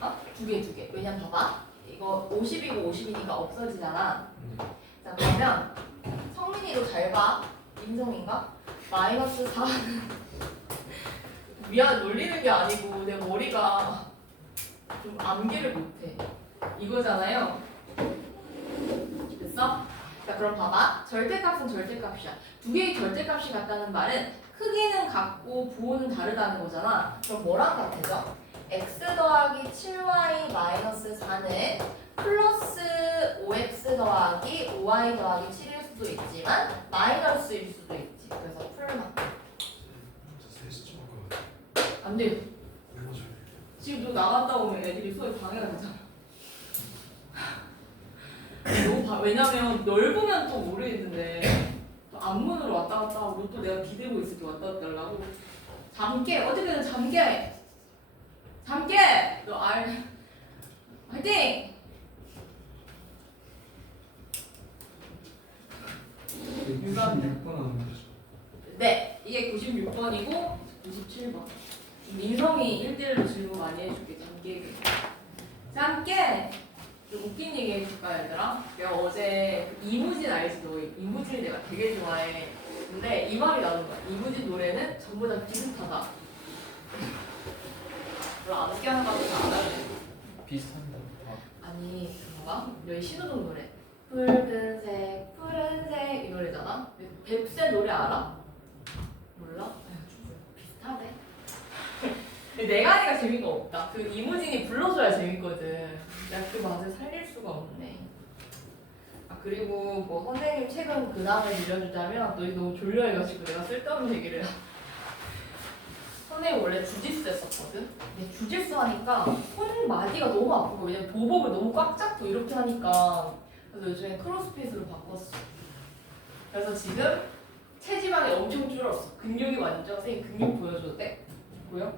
어? 두 개. 왜냐면 봐봐. 이거 50이고 50이니까 없어지잖아. 네. 자, 그러면 성민이도 잘 봐. 인성인가? 마이너스 4는 미안 놀리는 게 아니고 내 머리가 좀 암기를 못해. 이거잖아요. 됐어? 자, 그럼 봐봐. 절대값은 절대값이야. 두 개의 절대값이 같다는 말은 크기는 같고 부호는 다르다는 거잖아. 그럼 뭐랑 같아져? x 더하기 7y 마이너스 4는 플러스 5x 더하기 5y 더하기 7일 수도 있지만 마이너스일 수도 있지. 그래서 풀만. 안 돼. 지금 너 나갔다 오면 애들이 수업에 방해가 되잖아. 왜냐면 넓으면 또 모르겠는데 또 앞문으로 왔다 갔다 하고 또 내가 기대고 있을게 왔다 갔다 하려고. 잠깨! 어떻게든 잠깨! 너 화이팅! 자, 함께 좀 웃긴 얘기 해줄까 얘들아? 내가 어제 그 이무진 알지? 너 이무진 내가 되게 좋아해. 근데 이 말이 나온 거야. 이무진 노래는 전부 다 비슷하다. 별로 안 웃게 하는 것도 안 할래. 비슷한다. 아니 봐봐 여기 신호등 노래 붉은색 푸른색 이 노래잖아. 뱁새 노래 알아? 몰라? 아휴 비슷하대. 근데 내가 하니까 재미가 없다. 그 이무진이 불러줘야 재밌거든. 내가 그 맛을 살릴 수가 없네. 아 그리고 뭐 선생님 최근 근황을 들려주자면 너희 너무 졸려해가지고 내가 쓸데없는 얘기를 선생님 원래 주짓수 했었거든? 근데 주짓수 하니까 손 마디가 너무 아프고 왜냐면 보복을 너무 꽉 잡고 이렇게 하니까 그래서 요즘에 크로스핏으로 바꿨어. 그래서 지금 체지방이 엄청 줄었어. 근육이 완전 선생님 근육 보여줘도 돼? 보여?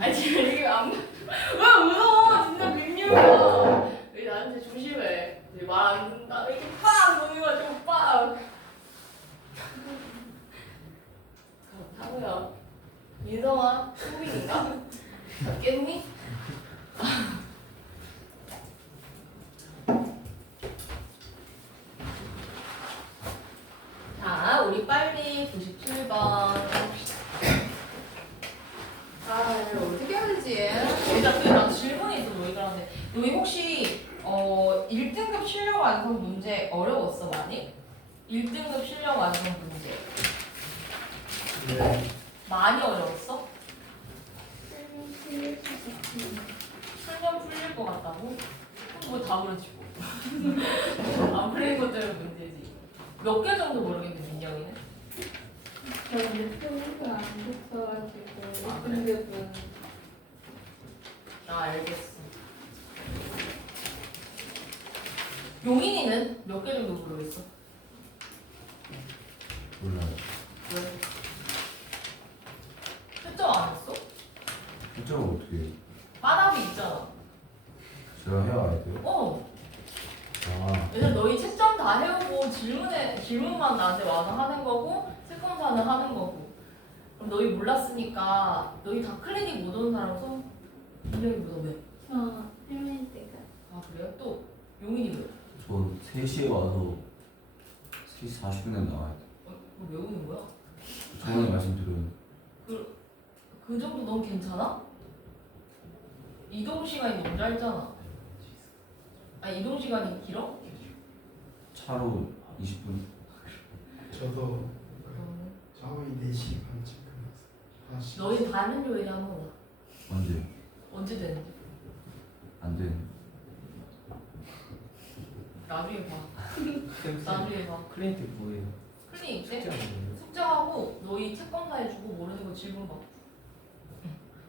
아니 지금 이게 안 왜 웃어? 진짜 근육이야. 왜 나한테 조심해. 말 안 듣는다. 이렇게 빡 넘겨가지고 빡. 그렇다고요. 민성아, 소민인가? 깼니? 자, 우리 빨리 97번 해봅시다. 아, 이거 어떻게 해야 되지? 일단 근데 나 질문이 있어 너희들한테. 너희 혹시 1등급 실력 완성 문제 어려웠어 많이? 1등급 실력 완성 문제. 네. 많이 어려웠어? 풀릴 것 같아요. 풀면 풀릴 것 같다고? 뭐 다 그렇지 뭐. 안 풀린 것들은 문제지. 몇 개 정도 모르겠는데 민영이는? 저 근데 풀리가 안 붙어가지고 아, 그래? 등급은 나 알겠어. 용인이는 몇 개 정도 모르겠어? 몰라요. 왜? 채점 안 했어? 실제로 어떻게 해요? 빠답이 있잖아. 제가 해야 돼요? 어. 아, 왜냐면 너희 채점 다 해오고 질문만 나한테 와서 하는 거고 세컨사는 하는 거고. 그럼 너희 몰랐으니까 너희 다 클리닉 못 오는 사람 손? 민영이 뭐 왜? 저 필민 때가 아 그래요? 또 용인이 왜? 저 3시에 와서 3시 40분에 나와야 돼요. 뭐 외우는 거야? 저번에 말씀드렸는데. 그 정도 넌 괜찮아? 이동 시간이 너무 짧잖아. 아니 이동 시간이 길어? 차로 20분. 저도 그러면 저희 4시 반쯤 끝났어요. 5시. 너희 반은 요일이 한번 와. 언제? 언제 되는데? 안 돼. 나중에 봐. 나중에 봐. 클리닉 뭐예요? 클리닉 때 숙제 아니에요? 숙제하고 너희 채권사 해주고 모르는 거 질문 받고.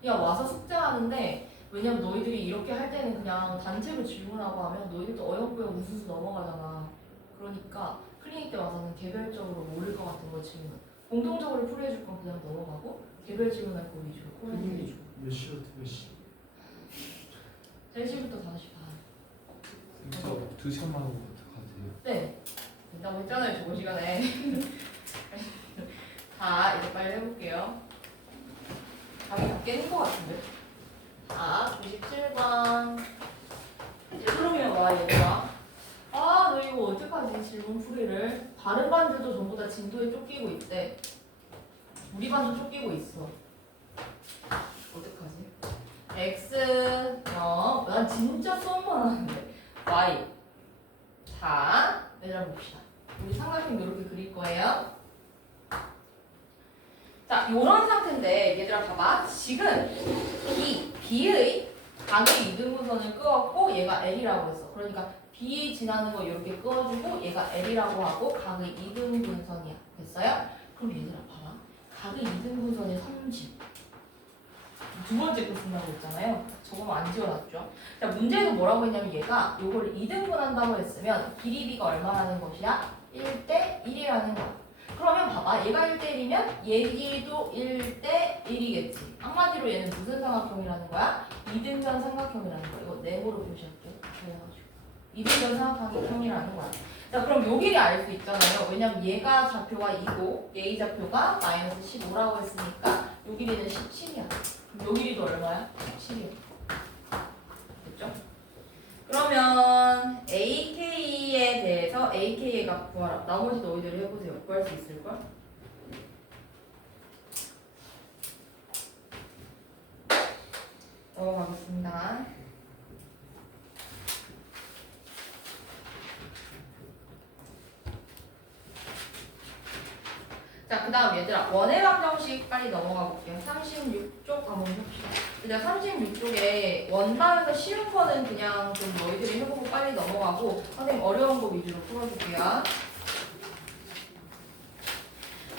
야 와서 숙제하는데 왜냐면 너희들이 이렇게 할 때는 그냥 단체로 질문하고 하면 너희들도 어영부영 웃으면서 넘어가잖아. 그러니까 클리닉 때 와서는 개별적으로 모를 것 같은 거 질문. 공통적으로 풀이해줄 건 그냥 넘어가고 개별 질문할 거 위주로 풀이해주고. 몇 시부터 몇 시? 3시부터 5시 반. 저 2시간만 하고 어떡하세요? 네. 된다고 했잖아요, 저번 시간에. 자, 이제 빨리 해볼게요. 답이 다 깨는 것 같은데. 자, 97번. 이제 그러면 와, 얘들아. 아, 너 이거 어떡하지, 질문 풀이를. 다른 반들도 전부 다 진도에 쫓기고 있대. 우리 반도 쫓기고 있어. 어떡하지? X, 난 진짜 수업만 하는데. Y. 자, 얘들아 봅시다. 우리 삼각형도 이렇게 그릴 거예요. 자, 요런 상태인데 얘들아 봐봐. 지금 B의 각의 이등분선을 끄었고 얘가 L이라고 했어. 그러니까 B 지나는 거 이렇게 끄어주고 얘가 L이라고 하고 각의 이등분선이야. 됐어요? 그럼 얘들아 봐봐. 각의 이등분선이 30. 두 번째 거 쓴다고 했잖아요. 저거 안 지워놨죠. 자, 문제에서 뭐라고 했냐면 얘가 요거를 2등분한다고 했으면 길이 B가 얼마라는 것이야? 1대 1이라는 거야. 그러면 봐봐. 얘가 1대 1이면 얘기도 1대 1이겠지. 한마디로 얘는 무슨 삼각형이라는 거야? 2등변 삼각형이라는 거야. 이거 네모로 표시할게요. 그래가지고 2등변 삼각형이라는 거야. 자, 그럼 요 길이 알 수 있잖아요. 왜냐면 얘가 좌표가 2고 얘 좌표가 마이너스 15라고 했으니까 요 길이는 17이야. 그럼 요 길이도 얼마야? 17이야. 약 구하라. 나머지 너희들이 해보세요. 구할 수 있을걸? 넘어가겠습니다. 자, 그 다음 얘들아 원의 방정식 빨리 넘어가 볼게요. 36쪽 한번 봅시다. 일단 36쪽에 원반에서 쉬운 거는 그냥 좀 너희들이 해보고 빨리 넘어가고 선생님 어려운 거 위주로 풀어줄게요.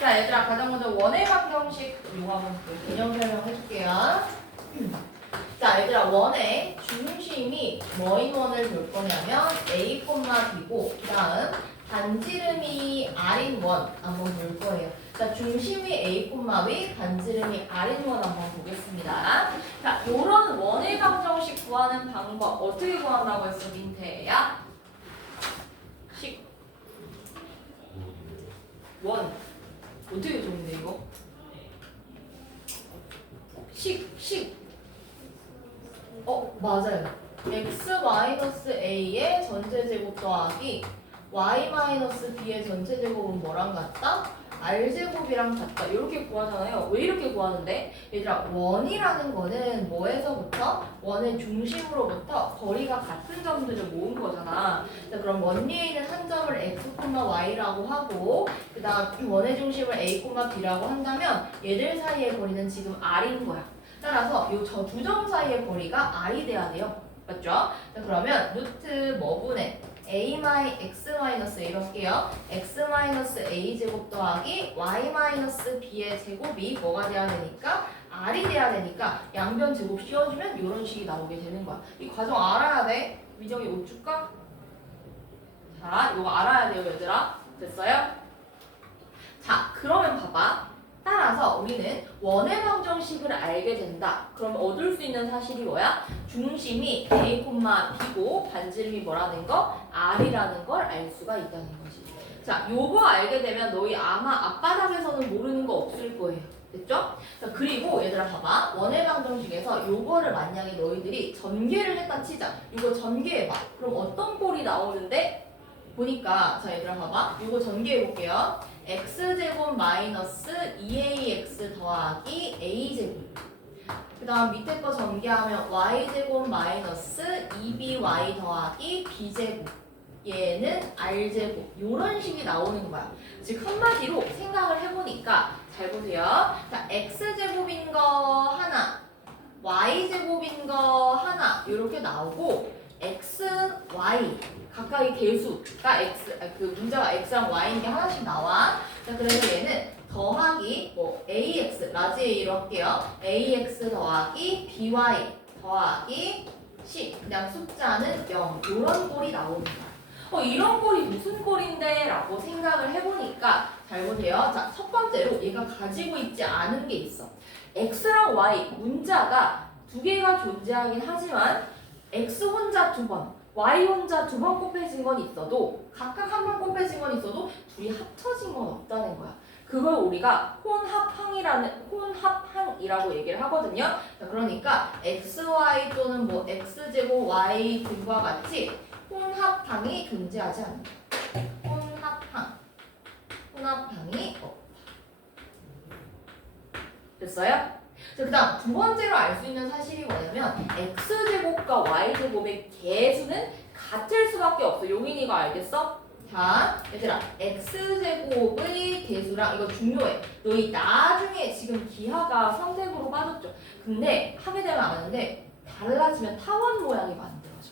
자, 얘들아 가장 먼저 원의 방정식 이거 한번 개념 설명해줄게요. 자, 얘들아 원의 중심이 뭐인 원을 볼 거냐면 A, B고 그 다음 반지름이 R인 원 한번 볼 거예요. 자, 중심이 A, V, 반지름이 R인 원 한번 보겠습니다. 자, 요런 원의 방정식 구하는 방법 어떻게 구한다고 했어, 민태야? 원 어떻게 적는데 이거? 맞아요. x-a의 전체제곱 더하기 y-b의 전체제곱은 뭐랑 같다? r제곱이랑 같다. 이렇게 구하잖아요. 왜 이렇게 구하는데? 얘들아 원이라는 거는 뭐에서부터? 원의 중심으로부터 거리가 같은 점들을 모은 거잖아. 자, 그럼 원 위에 있는 한 점을 x, y라고 하고 그 다음 원의 중심을 a, b라고 한다면 얘들 사이의 거리는 지금 r인 거야. 따라서 이 저 두 점 사이의 거리가 r이 돼야 돼요. 맞죠? 자, 그러면 루트 뭐분의 a-x-a 이렇게요. x-a 제곱 더하기 y-b의 제곱이 뭐가 돼야 되니까? r이 돼야 되니까 양변 제곱 씌워주면 이런 식이 나오게 되는 거야. 이 과정 알아야 돼. 미정이 옷 줄까? 자, 이거 알아야 돼요, 얘들아. 됐어요? 자, 그러면 봐봐. 따라서 우리는 원의 방정식을 알게 된다. 그럼 얻을 수 있는 사실이 뭐야? 중심이 A, B고 반지름이 뭐라는 거? R이라는 걸 알 수가 있다는 거지. 자, 요거 알게 되면 너희 아마 앞바닥에서는 모르는 거 없을 거예요. 됐죠? 자, 그리고 얘들아 봐봐. 원의 방정식에서 요거를 만약에 너희들이 전개를 했다 치자. 이거 전개해봐. 그럼 어떤 꼴이 나오는데? 보니까 자 얘들아 봐봐. 요거 전개해볼게요. x제곱 마이너스 2ax 더하기 a제곱. 그 다음 밑에 거 전개하면 y제곱 마이너스 2by 더하기 b제곱. 얘는 r제곱. 요런 식이 나오는 거야. 즉 한마디로 생각을 해보니까 잘 보세요. 자, x제곱인 거 하나, y제곱인 거 하나 요렇게 나오고 x, y 각각의 개수가 x, 그 문자가 x랑 y인 게 하나씩 나와. 자, 그래서 얘는 더하기 ax, 라지 a로 할게요. ax 더하기 by 더하기 c, 그냥 숫자는 0 이런 꼴이 나오는 거야. 이런 꼴이 무슨 꼴인데? 라고 생각을 해보니까 잘 보세요. 자, 첫 번째로 얘가 가지고 있지 않은 게 있어. x랑 y 문자가 두 개가 존재하긴 하지만 x 혼자 두 번, y 혼자 두 번 곱해진 건 있어도 각각 한 번 곱해진 건 있어도 둘이 합쳐진 건 없다는 거야. 그걸 우리가 혼합항이라고 얘기를 하거든요. 자, 그러니까 xy 또는 x제곱 y 등과 같이 혼합항이 존재하지 않는다. 혼합항이 없다. 됐어요? 자, 그 다음 두 번째로 알 수 있는 사실이 뭐냐면 x제곱과 y제곱의 개수는 같을 수밖에 없어. 용인이가 알겠어? 자, 얘들아 x제곱의 개수랑 이거 중요해. 너희 나중에 지금 기하가 선택으로 빠졌죠? 근데 하게 되면 아는데 달라지면 타원 모양이 만들어져.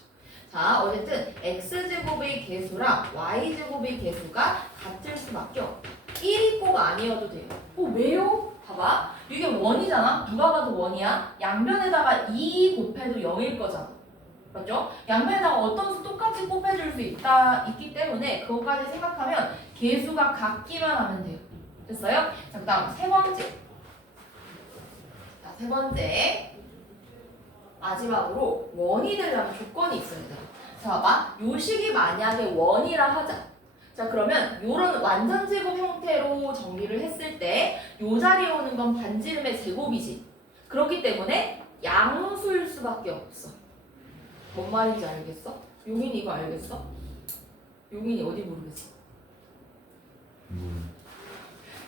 자, 어쨌든 x제곱의 개수랑 y제곱의 개수가 같을 수밖에 없다. 1이 꼭 아니어도 돼요. 왜요? 봐봐. 이게 원이잖아. 누가 봐도 원이야. 양변에다가 2 곱해도 0일 거잖아. 맞죠? 양변에다가 어떤 수 똑같이 곱해줄 수 있기 때문에 그것까지 생각하면 개수가 같기만 하면 돼요. 됐어요? 자, 그 다음 세 번째. 자, 세 번째. 마지막으로 원이 되려면 조건이 있어야 돼. 자, 봐봐. 요 식이 만약에 원이라 하자. 자, 그러면 요런 완전 제곱 형태로 정리를 했을 때 요 자리에 오는 건 반지름의 제곱이지. 그렇기 때문에 양수일 수밖에 없어. 뭔 말인지 알겠어? 용인이 이거 알겠어? 용인이 어디 모르겠어?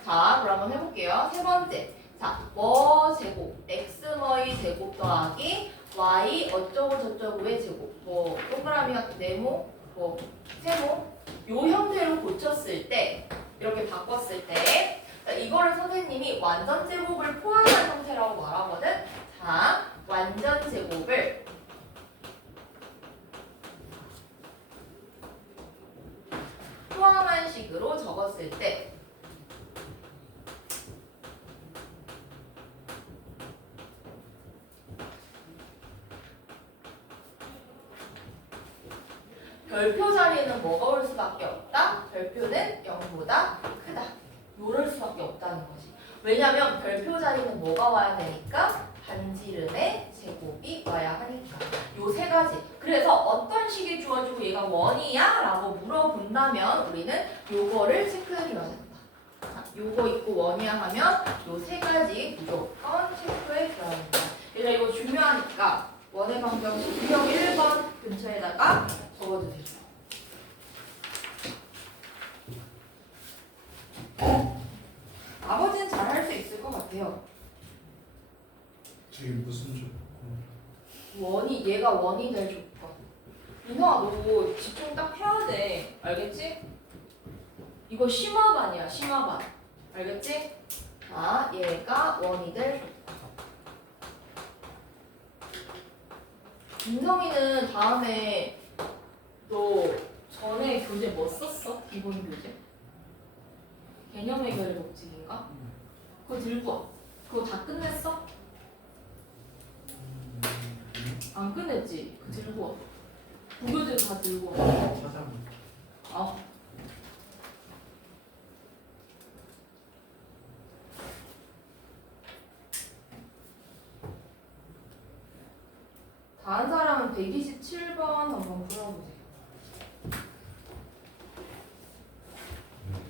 자, 그럼 한번 해볼게요. 세 번째. 자, 뭐 제곱, x의 제곱 더하기 y 어쩌고 저쩌고의 제곱. 뭐 동그라미 같은 네모, 뭐 세모 요 형태로 고쳤을 때 이렇게 바꿨을 때 자, 이거를 선생님이 완전 제곱을 포함한 형태라고 말하거든. 자, 완전 제곱을 포함한 식으로 적었을 때 별표 자리에는 뭐가 올 수밖에 없다? 별표는 0보다 크다. 요럴 수밖에 없다는 거지. 왜냐면 별표 자리는 뭐가 와야 되니까? 반지름의 제곱이 와야 하니까. 요 세 가지. 그래서 어떤 식이 주어지고 얘가 원이야? 라고 물어본다면 우리는 요거를 체크해줘야 된다. 자, 요거 있고 원이야 하면 요 세 가지 무조건 체크해줘야 된다. 얘들아 이거 중요하니까 원의 방정 수평 1번 근처에다가 적어주세요. 아버지는 잘 할 수 있을 것 같아요. 저기 무슨 조건? 원이 얘가 원이 될 조건. 민성아 너 집중 딱 해야 돼. 알겠지? 이거 심화반이야 심화반. 알겠지? 자 얘가 원이 될 조건. 민성이는 다음에 너 전에 교재 뭐 썼어? 기본 교재? 개념 해결의 법칙인가? 그거 들고 와. 그거 다 끝냈어? 안 끝냈지? 그거 들고 와. 구교재도 다 들고 와. 찾아볼게. 아. 다른 사람은 127번 한번 풀어보세요.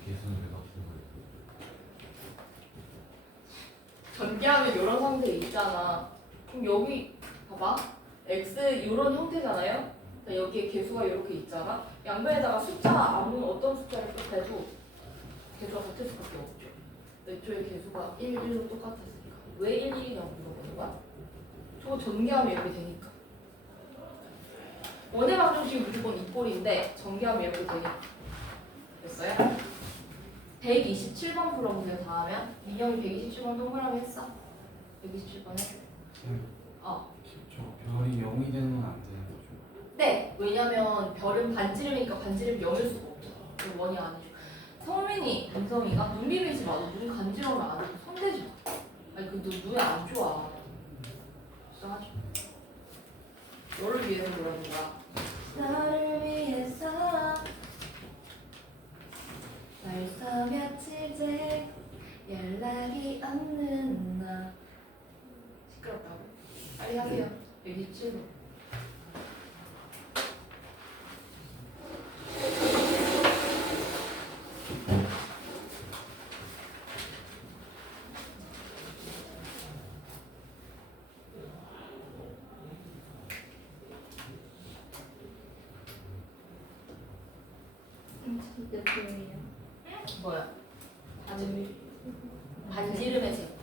계산을 내가 준 거예요. 전개하면 이런 상태 있잖아. 그럼 여기 봐봐. x 이런 형태잖아요. 자, 여기에 개수가 이렇게 있잖아. 양변에다가 숫자 아무 어떤 숫자를 뜻해도 개수가 같을 수밖에 없죠. 애초에 개수가 1, 1로 똑같았으니까. 왜 1, 1이냐고 물어보는 거야? 저거 전개하면 이렇게 되니까. 원의 방정식이 무조건 이 꼴인데 전개하면 이렇게 되니까. 됐어요? 127번 풀어보세요. 다 하면 민영이 127번 동그라미 했어? 127번 해? 저 별이 0이 되는 건 안 되는 거죠? 네. 왜냐면 별은 반지름이니까 반지름 0일 수가 없어. 그럼 원이 아니죠. 성민이, 민성이가 눈 비비지 마. 눈 간지러우면 안 돼. 손대지 마. 아니 그 눈에 안 좋아. 불쌍하지. 너를 위해서 그러는 거야. 너를 위해서 벌써 며칠째 연락이 없는 나. 시끄럽다고? 빨리 하세요. 127번. 진짜 재미야. 뭐야? 반지름의 제곱.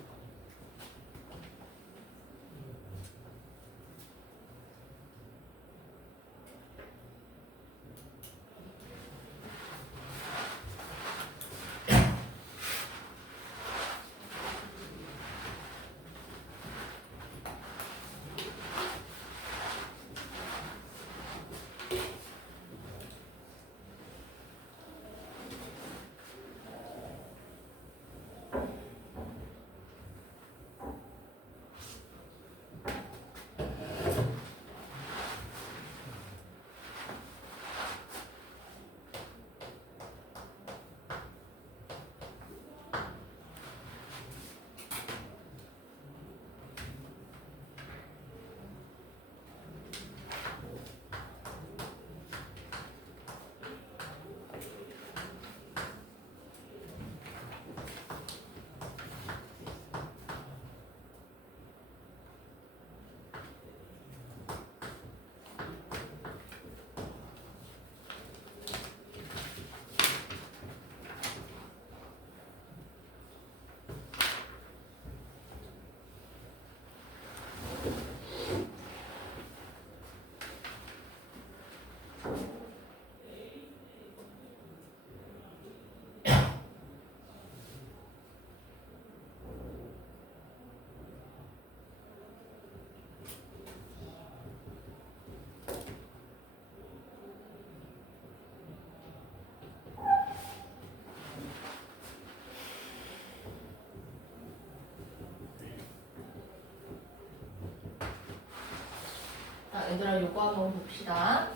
얘들아 요거 한번 봅시다.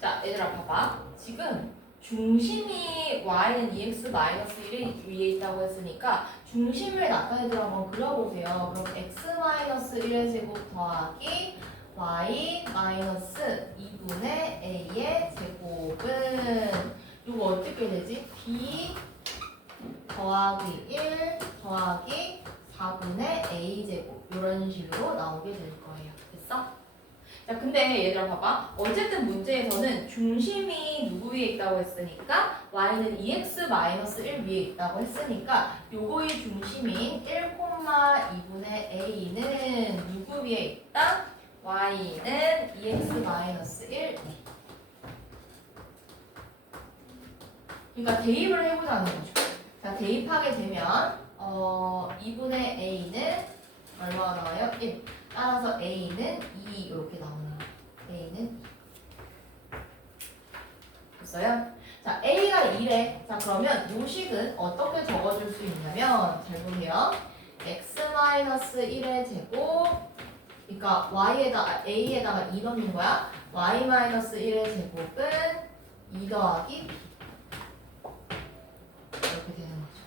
자, 얘들아 봐봐. 지금 중심이 y는 2x-1이 위에 있다고 했으니까 중심을 나타내도록 한번 그려보세요. 그럼 x-1의 제곱 더하기 y-2분의 a의 제곱은 이거 어떻게 되지? b 더하기 1 더하기 4분의 a 제곱 이런 식으로 나오게 될 거예요. 됐어? 자, 근데 얘들아 봐봐. 어쨌든 문제에서는 중심이 누구 위에 있다고 했으니까 y는 2x-1 위에 있다고 했으니까 요거의 중심인 1,2분의 a는 누구 위에 있다? y는 2x-1 그러니까 대입을 해보자는 거죠. 자, 대입하게 되면 2분의 a는 얼마가 나와요? 1. 따라서 a는 2 이렇게 나오는 거예요. a는 됐어요? 자, a가 2래. 자, 그러면 요 식은 어떻게 적어줄 수 있냐면 잘 보세요. x-1의 제곱 그러니까 a에다가 2 넣는 거야. y-1의 제곱은 2 더하기 b 이렇게 되는 거죠.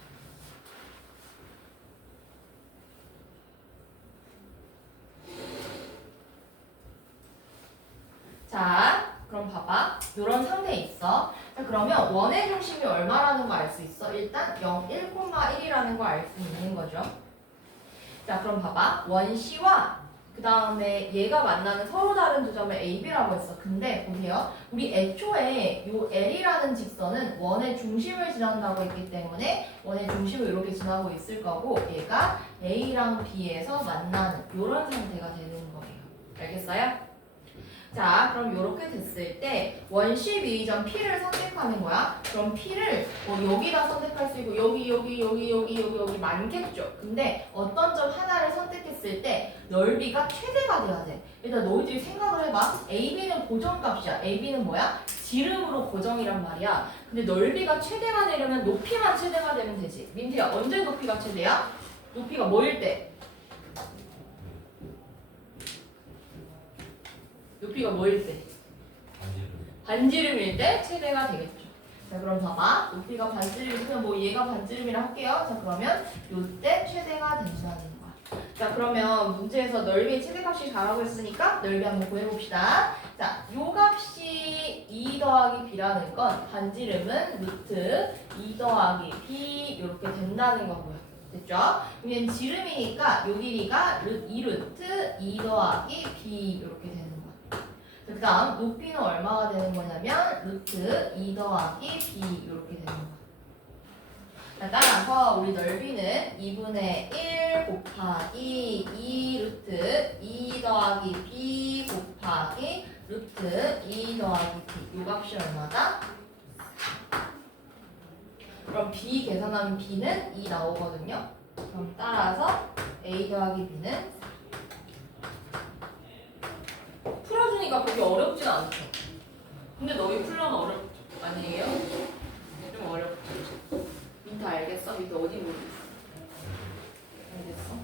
자, 그럼 봐봐. 이런 상태에 있어. 자, 그러면 원의 중심이 얼마라는 거 알 수 있어? 일단 1,1이라는 거 알 수 있는 거죠. 자, 그럼 봐봐. 원C와 그 다음에 얘가 만나는 서로 다른 두 점을 A, B라고 했어. 근데 보세요. 우리 애초에 요 L이라는 직선은 원의 중심을 지난다고 했기 때문에 원의 중심을 이렇게 지나고 있을 거고 얘가 A랑 B에서 만나는 이런 상태가 되는 거예요. 알겠어요? 자, 그럼 이렇게 됐을 때 원시 미점 P를 선택하는 거야. 그럼 P를 여기다 선택할 수 있고 여기 많겠죠. 근데 어떤 점 하나를 선택했을 때 넓이가 최대가 돼야 돼. 일단 너희들이 생각을 해봐. AB는 고정값이야. AB는 뭐야? 지름으로 고정이란 말이야. 근데 넓이가 최대가 되려면 높이만 최대가 되면 되지. 민트야, 언제 높이가 최대야? 높이가 뭐일 때? 높이가 뭐일 때? 반지름일 때 최대가 되겠죠. 자, 그럼 봐봐. 높이가 반지름이면 뭐 얘가 반지름이라 할게요. 자, 그러면 요때 최대가 된다는 거야. 자, 그러면 문제에서 넓이의 최대값이 다라고 했으니까 넓이 한번 구해봅시다. 자, 요 값이 2 더하기 b라는 건 반지름은 루트 2 더하기 b 이렇게 된다는 거고요. 됐죠? 그러면 지름이니까 요 길이가 2루트 2 더하기 b 이렇게 되는 거야. 그 다음 높이는 얼마가 되는 거냐면 루트 2 더하기 b 이렇게 되는 거야. 자, 따라서 우리 넓이는 2분의 1 곱하기 2 루트 2 더하기 b 곱하기 루트 2 더하기 b 요 값이 얼마다? 그럼 b 계산하면 b는 2 나오거든요. 그럼 따라서 a 더하기 b는 풀어주니까 그렇게 어렵진 않죠. 근데 너희 풀려면 어렵죠? 아니에요? 좀 어렵죠? 민트 알겠어? 민트 어디 모르겠어? 알겠어?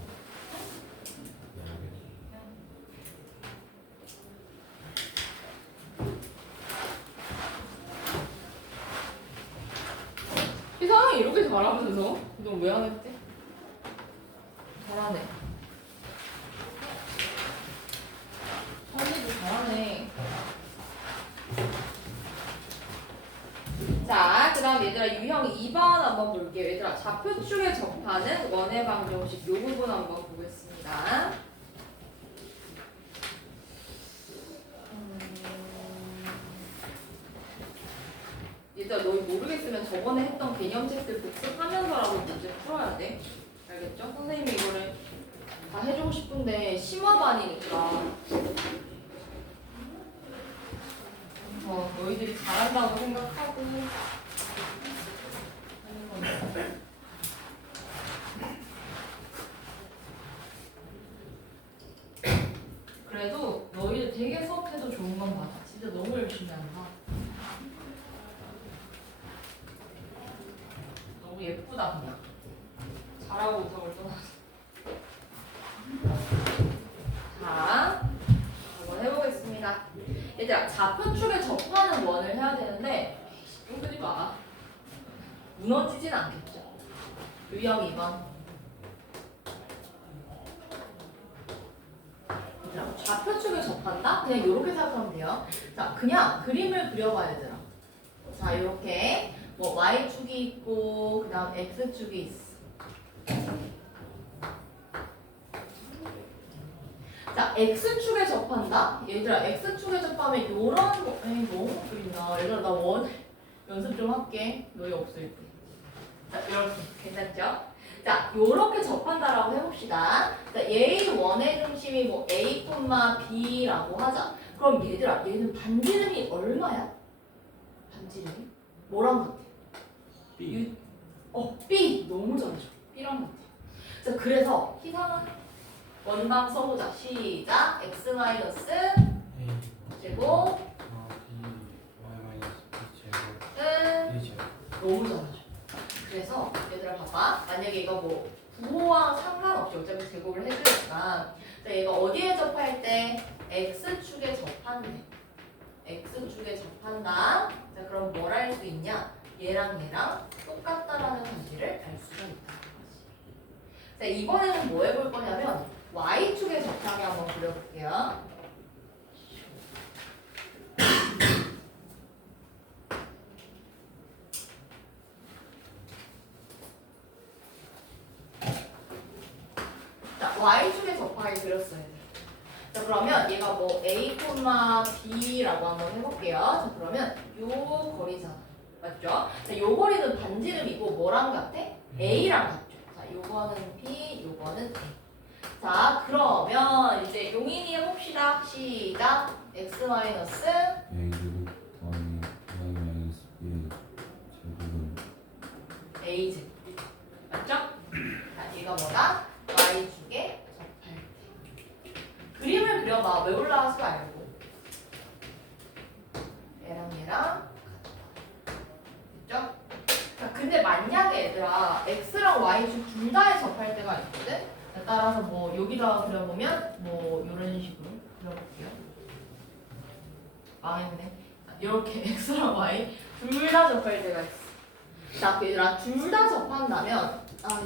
세상에 이렇게 잘하면서 너 왜 안 했지? 잘하네. 잘하네. 자, 그 다음 얘들아 유형 2번 한번 볼게요. 얘들아 좌표축에 접하는 원의 방정식 요 부분 한번 보겠습니다. 얘들아 너희 모르겠으면 저번에 했던 개념책들 복습하면서라도 문제 풀어야 돼. 알겠죠? 선생님이 이거를 다 해주고 싶은데 심화반이니까 너희들이 잘한다고 생각하고 하는 건데. 그래도 너희들 되게 수업해도 좋은 건 맞아. 진짜 너무 열심히 한다. 너무 예쁘다 그냥. 잘하고 못하고를 떠나서. 자, 한번 해보겠습니다. 생각. 얘들아, 좌표축에 접하는 원을 해야 되는데 끄지 마. 무너지진 않겠죠. 유형 2번. 얘들아, 좌표축에 접한다? 그냥 이렇게 생각하면 돼요. 자, 그냥 그림을 그려봐야 되나. 자, 이렇게 뭐 y축이 있고 그다음 x축이 있어. 자, x축에 접한다? 얘들아, x축에 접하면 요런 거, 에이, 너무 그린다. 얘들아, 나 원 연습 좀 할게. 너희 없을 때. 자, 이렇게. 괜찮죠? 자, 요렇게 접한다라고 해봅시다. 자, 얘의 원의 중심이 뭐 a, b라고 하자. 그럼 얘들아, 얘는 반지름이 얼마야? 반지름이? 뭐랑 같아? B. B. 너무 잘하죠. B랑 같아. 자, 그래서 희상은 원방 써보자. 시작. x 마이너스 제곱 은 너무 잘하죠. 그래서 얘들아 봐봐. 만약에 이거 뭐 부호와 상관없이 어차피 제곱을 해주니까 자, 얘가 어디에 접할 때 x축에 접한대. x축에 접한다. 자, 그럼 뭘 할 수 있냐? 얘랑 똑같다라는 사실을 알 수가 있다. 자, 이번에는 뭐 해볼 거냐면 y축에 접하게 한번 그려볼게요. 자, y축에 접하게 그렸어요. 자, 그러면 얘가 뭐 a, b라고 한번 해볼게요. 자, 그러면 요 거리잖아. 맞죠? 자, 요 거리는 반지름이고 뭐랑 같아? a랑 같죠. 자, 요거는 b, 요거는 a. 자, 그러면 이제 용인이 해봅시다. 시작. x 마이너스 A 제곱 더하기 Y 마이너스 B 제곱은 a 제곱. 맞죠? 자, 얘가 뭐다? y축에 접할 때. 그림을 그려봐. 왜 올라가서 알고. 얘랑 됐죠? 자, 근데 만약에 얘들아 x랑 y축 둘 다에 접할 때가 있거든? 자, 따라서 뭐 여기다가 그려보면 뭐 이런 식으로 그려볼게요. 망했네. 자, 이렇게 x랑 y 둘 다 접할 때가 있어. 자, 얘들아 둘 다 접한다면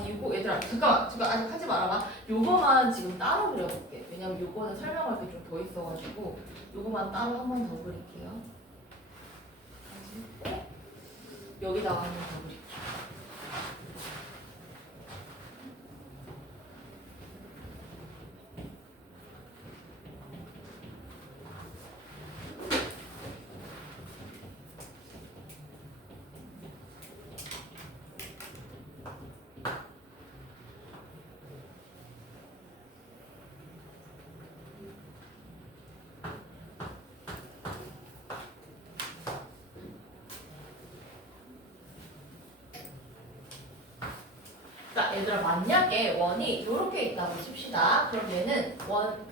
이거 얘들아 잠깐만 지금 아직 하지 말아봐. 요거만 지금 따로 그려볼게. 왜냐면 요거는 설명할 게 좀 더 있어가지고 요거만 따로 한 번 더 그릴게요. 여기다가 한 번 더 그릴게요. 자, 얘들아 만약에 원이 이렇게 있다고 칩시다. 그럼 얘는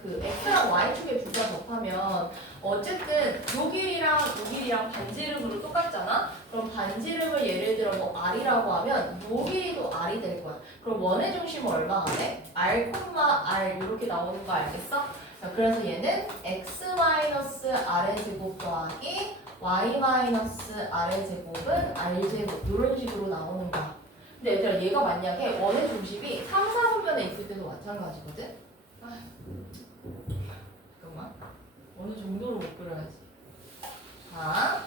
그 x랑 y축에 둘 다 접하면 어쨌든 요 길이랑 반지름으로 똑같잖아. 그럼 반지름을 예를 들어 뭐 r이라고 하면 요 길이도 r이 될 거야. 그럼 원의 중심은 얼마가 돼? r, r 이렇게 나오는 거 알겠어? 자, 그래서 얘는 x 마이너스 r의 제곱 더하기 y 마이너스 r의 제곱은 r 제곱 이런 식으로 나오는 거야. 근데 얘들아 얘가 만약에 원의 중심이 3, 4분면에 있을 때도 마찬가지거든? 잠깐만 어느 정도로 못 그려야지. 자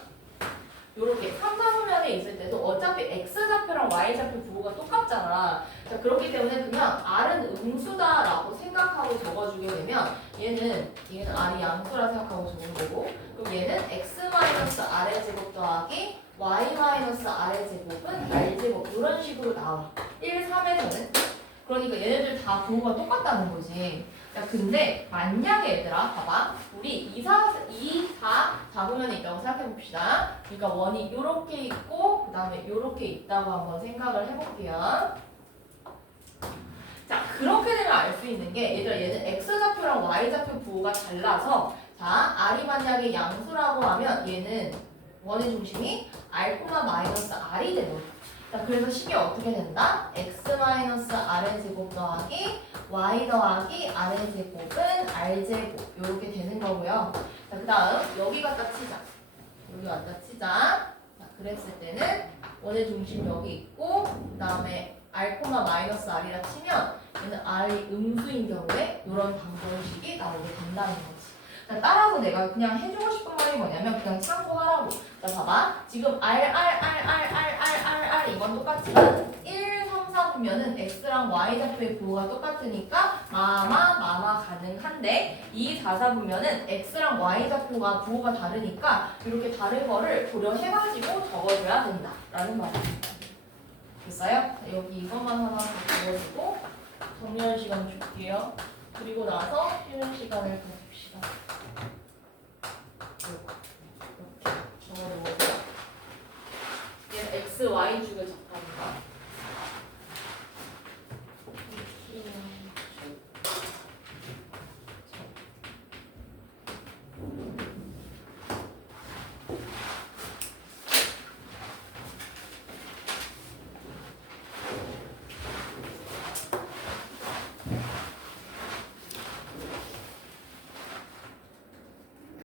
요렇게 3, 4분면에 있을 때도 어차피 x좌표랑 y좌표 부호가 똑같잖아. 자, 그렇기 때문에 그냥 r은 음수다라고 생각하고 적어주게 되면 얘는 r이 양수라 생각하고 적은 거고 그럼 얘는 x-r의 제곱 더하기 y-r의 제곱은 r제곱 이런 식으로 나와. 1, 3에서는. 그러니까 얘네들 다 부호가 똑같다는 거지. 야, 근데 만약에 얘들아 봐봐. 우리 2, 4 4분면에 있다고 생각해봅시다. 그러니까 원이 요렇게 있고 그 다음에 요렇게 있다고 한번 생각을 해볼게요. 자, 그렇게 되면 알 수 있는 게 얘들아 얘는 x좌표랑 y좌표 부호가 달라서 자, r이 만약에 양수라고 하면 얘는 원의 중심이 r,-r이 되는. 자, 그래서 식이 어떻게 된다? x-r의 제곱 더하기 y 더하기 r의 제곱은 r제곱 이렇게 되는 거고요. 자, 그 다음 여기 갖다 치자. 여기 갖다 치자. 자, 그랬을 때는 원의 중심 여기 있고 그 다음에 r, 마이너스 r이라 치면 얘는 r이 음수인 경우에 이런 방정식이 나오게 된다는 거지. 자, 따라서 내가 그냥 해주고 싶은 말이 뭐냐면 그냥 참고하라고. 자, 봐봐. 지금 r 이건 똑같지만 1, 3, 4 보면은 x랑 y 좌표의 부호가 똑같으니까 마마 가능한데 2, 4, 4 보면은 x랑 y 좌표가 부호가 다르니까 이렇게 다른 거를 고려해가지고 적어줘야 된다라는 말입니다. 됐어요? 자, 여기 이것만 하나 더 적어주고 정리할 시간 줄게요. 그리고 나서 쉬는 시간을 가집시다. 이렇게 적어놓으세요. 얘는 x, y 중